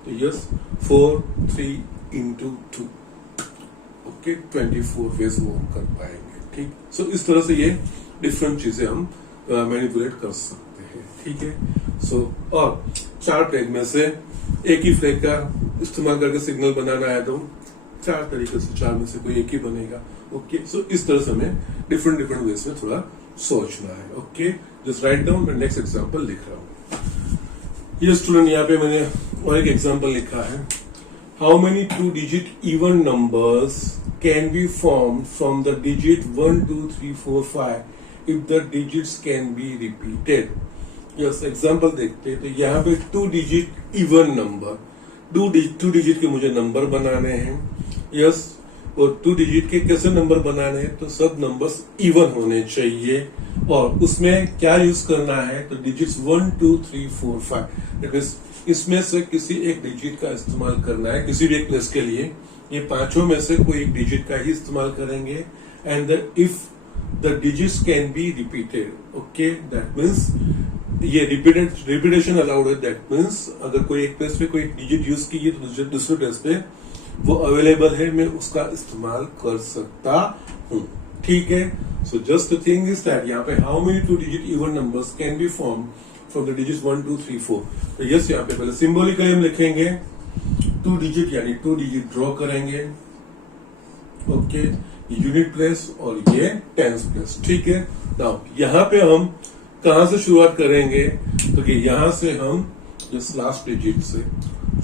तो यस 4 3 into 2, ओके, 24 वेज वो हम कर पाएंगे, ठीक। सो इस तरह से ये डिफरेंट चीजें हम मैनिपुलेट कर सकते हैं, ठीक है। सो और 4 फ्लैग में से एक ही फ्लैग का इस्तेमाल करके सिग्नल बनाना है तो 4 तरीके से 4 में से कोई एक ही बनेगा, ओके। सो इस तरह से हमें डिफरेंट वेज में थोड़ा सोचना है, ओके। जस्ट राइट डाउन, मैं नेक्स्ट एग्जांपल लिख रहा हूँ। ये स्टूडेंट यहाँ पे मैंने और एक एग्जांपल लिखा है, how many 2 digit even numbers can be form from the digit 1 2 3 4 5 if the digits can be repeated. Yes, example देखते हैं। तो यहाँ पे 2 digit इवन नंबर, 2 digit के मुझे नंबर बनाने हैं, यस। और 2 digit के कैसे नंबर बनाने हैं, तो सब नंबर्स इवन होने चाहिए और उसमें क्या यूज करना है, तो डिजिट्स 1 2 3 4 5, इसमें से किसी एक डिजिट का इस्तेमाल करना है किसी भी एक प्लेस के लिए। ये पांचों में से कोई एक डिजिट का ही इस्तेमाल करेंगे and if the digits can be repeated, okay, that means ये रिपीटेशन अलाउड है। दैट मीन्स अगर कोई एक प्लेस पे कोई डिजिट यूज की है तो दूसरे प्लेस पे वो अवेलेबल है, मैं उसका इस्तेमाल कर सकता हूँ, ठीक है। So just the thing is that यहाँ पे how many 2 digit even numbers can be form from the digits 1 2 3 4। तो यस, यहाँ पे पहले सिंबॉलिकली हम लिखेंगे 2 digit यानी 2 digit ड्रॉ करेंगे, ओके, यूनिट प्लेस और ये टेंस प्लेस, ठीक है। नाउ यहाँ पे हम कहां से शुरुआत करेंगे, तो कि यहां से हम इस लास्ट डिजिट से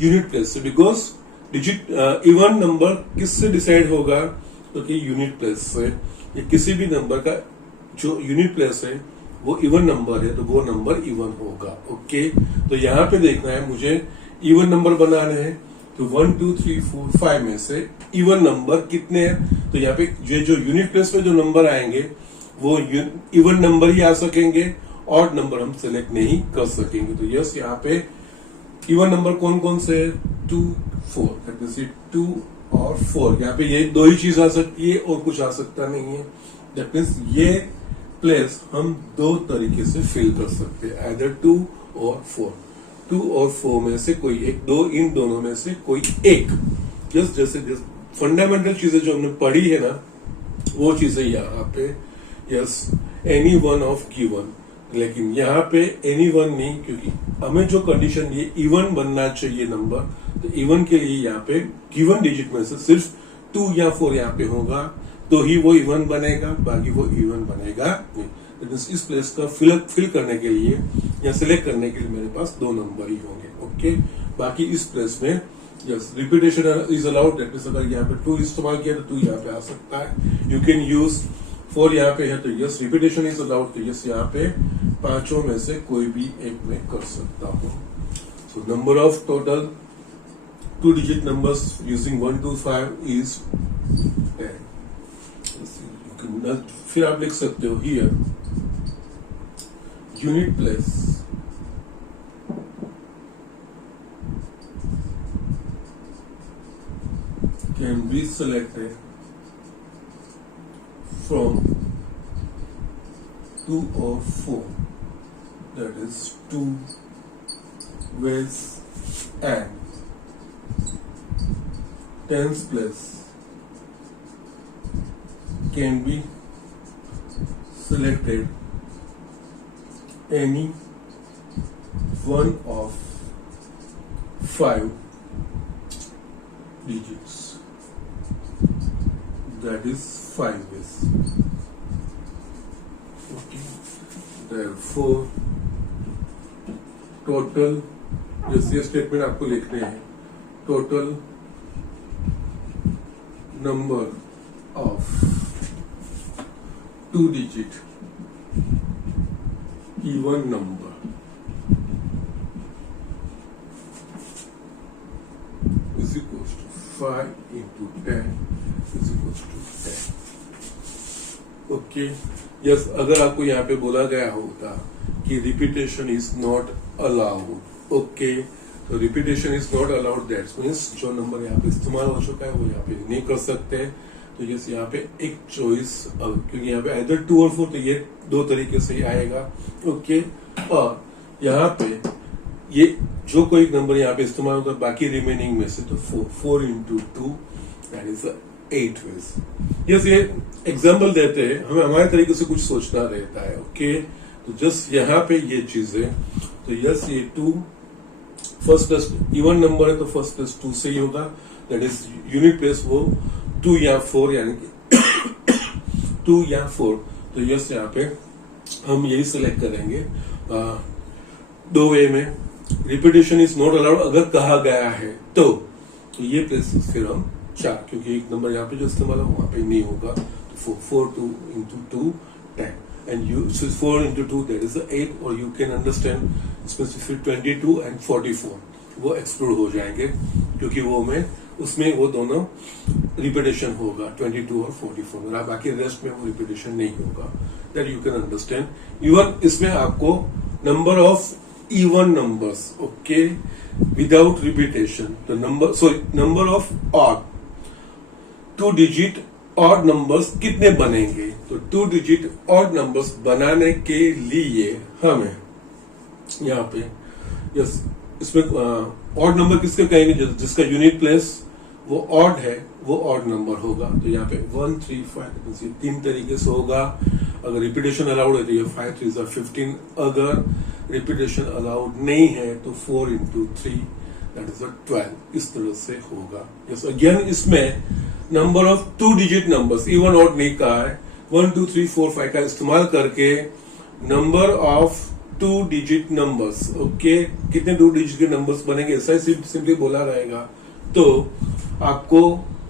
यूनिट प्लेस से, बिकॉज डिजिट इवन नंबर किससे डिसाइड होगा, तो कि यूनिट प्लेस से। ये किसी भी नंबर का जो यूनिट प्लेस है वो इवन नंबर है तो वो नंबर इवन होगा, ओके। तो यहाँ पे देखना है मुझे इवन नंबर बनाने हैं, तो 1 2 3 4 5 में से इवन नंबर कितने हैं, तो यहाँ पे ये जो यूनिट प्लेस में जो नंबर आएंगे वो इवन नंबर ही आ सकेंगे, ऑड नंबर हम सिलेक्ट नहीं कर सकेंगे। तो यस, यहाँ पे इवन नंबर कौन कौन से 2 4, 2 और 4, यहाँ पे ये 2 ही चीज आ सकती है और कुछ आ सकता नहीं है। दैट मीन्स ये प्लेस हम 2 तरीके से फिल कर सकते हैं, आइदर 2 और 4, 2 और 4 में से कोई एक, इन दोनों में से कोई एक। जैसे फंडामेंटल चीजें जो हमने पढ़ी है ना, वो चीजें यहाँ पे yes any one of given, लेकिन यहाँ पे एनी वन नहीं, क्योंकि हमें जो कंडीशन ये इवन बनना चाहिए नंबर, तो इवन के लिए यहाँ पे गिवन डिजिट में से सिर्फ 2 या 4 यहाँ पे होगा तो ही वो इवन बनेगा, बाकी वो इवन बनेगा नहीं। इस प्लेस का फिल करने के लिए या सिलेक्ट करने के लिए मेरे पास 2 नंबर ही होंगे, ओके। बाकी इस प्लेस में yes repetition is allowed, that means अगर यहाँ पे 2 इस्तेमाल किया तो 2 यहाँ पे आ सकता है। यू कैन यूज 4 यहाँ पे है तो यस रिपीटेशन इज अलाउड, तो यस यहाँ पे पांचों में से कोई भी एक में कर सकता हूँ। So number of total 2 digit numbers using 1 2 5 is 10। फिर आप लिख सकते हो here unit place can be selected from 2 or 4, that is 2 ways, and tens place can be selected any one of 5 digits, that is 5 ways. Okay, therefore total, जैसे statement आपको लिखने हैं, total number of 2 digit even number is equals to 5 into 10 is equals to 10. Okay, yes, अगर आपको यहाँ पे बोला गया होता कि repetition is not allowed, okay, तो repetition is not allowed, that's means जो नंबर यहाँ पे इस्तेमाल हो चुका है वो यहाँ पे नहीं कर सकते। तो यस, यहाँ पे एक चॉइस, क्योंकि यहाँ पे आइदर 2 और 4, तो ये 2 तरीके से ही आएगा, ओके। और यहाँ पे ये जो कोई नंबर यहाँ पे इस्तेमाल होगा बाकी रिमेनिंग में से, तो 4 into 2 that is 8 ways. Yes, ये एग्जाम्पल देते हैं, हमें हमारे तरीके से कुछ सोचना रहता है, ओके। तो जस्ट यहाँ पे ये चीजें, तो यस, ये 2 फर्स्ट प्लस इवन नंबर है तो फर्स्ट प्लस 2 से ही होगा, दैट इज यूनिट प्लेस वो 2 या 4, यानी कि 2 या 4। तो यस, यहाँ पे हम यही सिलेक्ट करेंगे 2 वे में। रिपीटेशन इज नॉट अलाउड अगर कहा गया है तो ये प्लेस फिर हम 4, क्योंकि एक नंबर यहाँ पे जो इस्तेमाल है वहां पे नहीं होगा, तो 4 2 into 2 10, and you so 4 into 2 that is 8, or you can understand specific 22 and 44 वो एक्सक्लूड हो जाएंगे, क्योंकि वो में उसमें वो दोनों रिपीटेशन होगा 22 और 44 में, बाकी रेस्ट में वो रिपीटेशन नहीं होगा, that you can understand. Even इसमें आपको number of even numbers, okay, without repetition, तो number of odd 2 digit odd numbers कितने बनेंगे, तो 2 digit ऑड नंबर्स बनाने के लिए हमें यहाँ पे यस, इसमें ऑड नंबर किसके कहेंगे, जिसका यूनिट प्लेस वो ऑड है वो ऑड नंबर होगा। तो यहाँ पे 1 3 5 3 तरीके से होगा। अगर रिपीटेशन अलाउड है तो ये 5 3 15, अगर रिपीटेशन अलाउड नहीं है तो 4 into 3 दैट इज 12, इस तरह से होगा। यस, अगेन इसमें number of 2 digit numbers even odd नहीं कहा है, 1 2 3 4 5 का इस्तेमाल करके number of 2 digit numbers, okay, कितने 2 digit के नंबर्स बनेंगे ऐसा ही सिंपली बोला रहेगा, तो आपको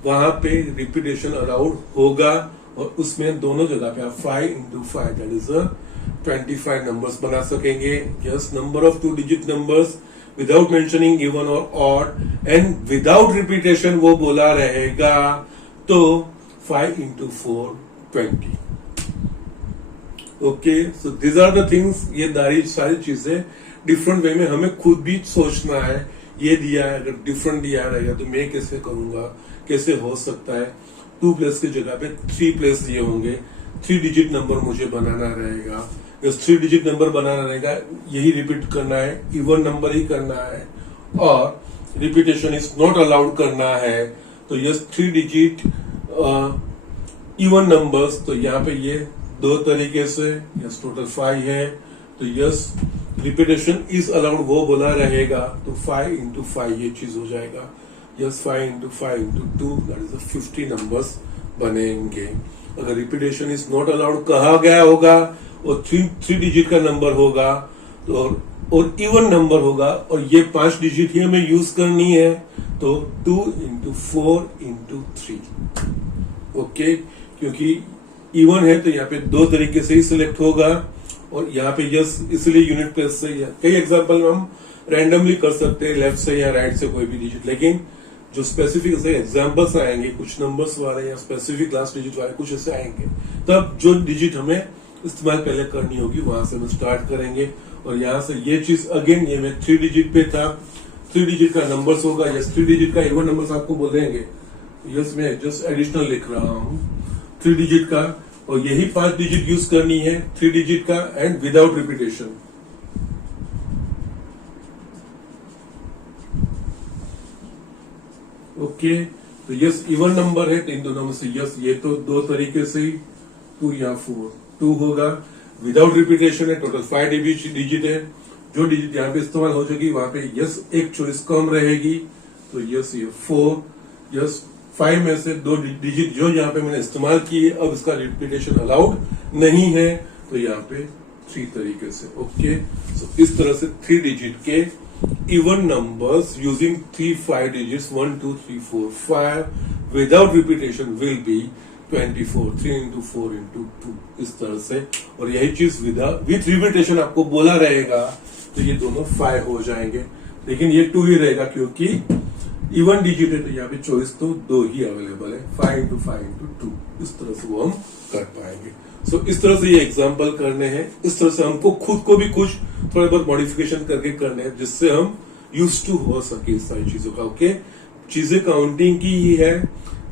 वहां पे रिपीटेशन अलाउड होगा, और उसमें दोनों जगह पे आप 5 into 5 दैट इज 25 नंबर्स बना सकेंगे। Yes, number of 2 digit numbers without mentioning even और ऑड एंड विदाउट रिपीटेशन वो बोला रहेगा, तो 5 into 4 20। Okay, so this are the things, ये सारी चीजें डिफरेंट वे में हमें खुद भी सोचना है। ये दिया है, अगर डिफरेंट दिया रहेगा तो मैं कैसे करूंगा, कैसे हो सकता है, 2 प्लेस की जगह पे 3 प्लेस दिए होंगे, 3 digit नंबर मुझे बनाना रहेगा, 3 digit नंबर बनाना रहेगा, यही रिपीट करना है, इवन नंबर ही करना है, और रिपीटेशन इज नॉट अलाउड करना है। तो यस, 3 digit इवन नंबर्स, तो यहाँ पे ये 2 तरीके से, यस टोटल 5 है, तो यस रिपीटेशन इज अलाउड वो बोला रहेगा, तो 5 into 5 ये चीज हो जाएगा। Yes, 5 into 5 into 2 that is 50 numbers बनेंगे। अगर रिपीटेशन इज नॉट अलाउड कहा गया होगा और 3 digit का नंबर होगा, तो और इवन नंबर होगा, और ये 5 digit ही हमें यूज करनी है, तो 2 into 4 into 3, ओके, क्योंकि इवन है तो यहाँ पे 2 तरीके से ही सिलेक्ट होगा, और यहाँ पे यस इसलिए यूनिट प्लेस से, कई एग्जांपल हम रैंडमली कर सकते हैं, लेफ्ट से या राइट से कोई भी डिजिट, लेकिन जो स्पेसिफिक ऐसे एग्जांपल्स आएंगे, कुछ नंबर्स वाले या स्पेसिफिक लास्ट डिजिट वाले कुछ ऐसे आएंगे, तब जो डिजिट हमें इस्तेमाल पहले करनी होगी वहां से हम स्टार्ट करेंगे। और यहाँ से ये चीज अगेन, ये मैं 3 digit पे था, 3 digit का नंबर्स होगा, या 3 digit का इवन नंबर्स आपको बोल देंगे, यस मैं जस्ट एडिशनल लिख रहा हूं 3 डिजिट का, और यही 5 डिजिट यूज करनी है 3 डिजिट का एंड विदाउट रिपीटेशन। ओके, तो यस इवन नंबर है, इन दोनों में से यस ये तो दो तरीके से ही 2 या 4 2 होगा, विदाउट रिपीटेशन है, टोटल 5 डिजिट है, जो डिजिट यहाँ पे इस्तेमाल हो जाएगी वहां पे यस एक चॉइस कम रहेगी, तो यस ये 4, यस 5 में से 2 डिजिट जो यहाँ पे मैंने इस्तेमाल किए अब इसका रिपीटेशन अलाउड नहीं है, तो यहाँ पे 3 तरीके से। ओके, सो इस तरह से 3 डिजिट के even numbers using 3 5 digits 1 2 3 4 5 without repetition will be 24 3 into 4 into 2 इस तरह से, और यही चीज विथ रिपीटेशन आपको बोला रहेगा तो ये दोनों 5 हो जाएंगे, लेकिन ये 2 ही रहेगा क्योंकि इवन डिजिट है, तो यहाँ पे चॉइस तो 2 ही अवेलेबल है, 5 into 5 into 2 इस तरह से वो हम कर पाएंगे। सो इस तरह से ये एग्जाम्पल करने हैं, इस तरह से हमको खुद को भी कुछ थोड़े बहुत मॉडिफिकेशन करके करने हैं जिससे हम यूज टू हो सके इस सारी चीजों का। ओके, चीजें काउंटिंग की ही है,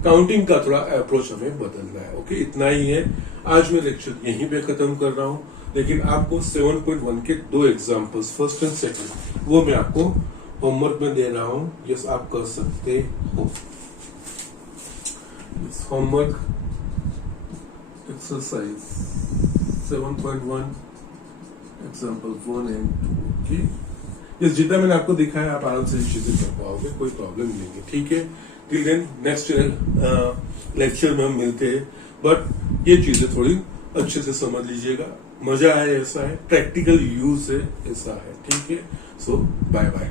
काउंटिंग का थोड़ा अप्रोच हमें बदलना है। ओके, इतना ही है, आज मैं लेक्चर यहीं पे खत्म कर रहा हूं, लेकिन आपको 7.1 के 2 एग्जाम्पल्स फर्स्ट एंड सेकंड वो मैं आपको होमवर्क में दे रहा हूं, यस आप कर सकते हो। Homework exercise 7.1 example 1 and 2। Okay, ये जितना मैंने आपको दिखाया आप आराम से चीजें कर पाओगे, कोई प्रॉब्लम नहीं है। ठीक है, टिल देन नेक्स्ट लेक्चर में हम मिलते हैं, बट ये चीजें थोड़ी अच्छे से समझ लीजिएगा, मजा आए ऐसा है, प्रैक्टिकल यूज है ऐसा है। ठीक है, सो बाय बाय।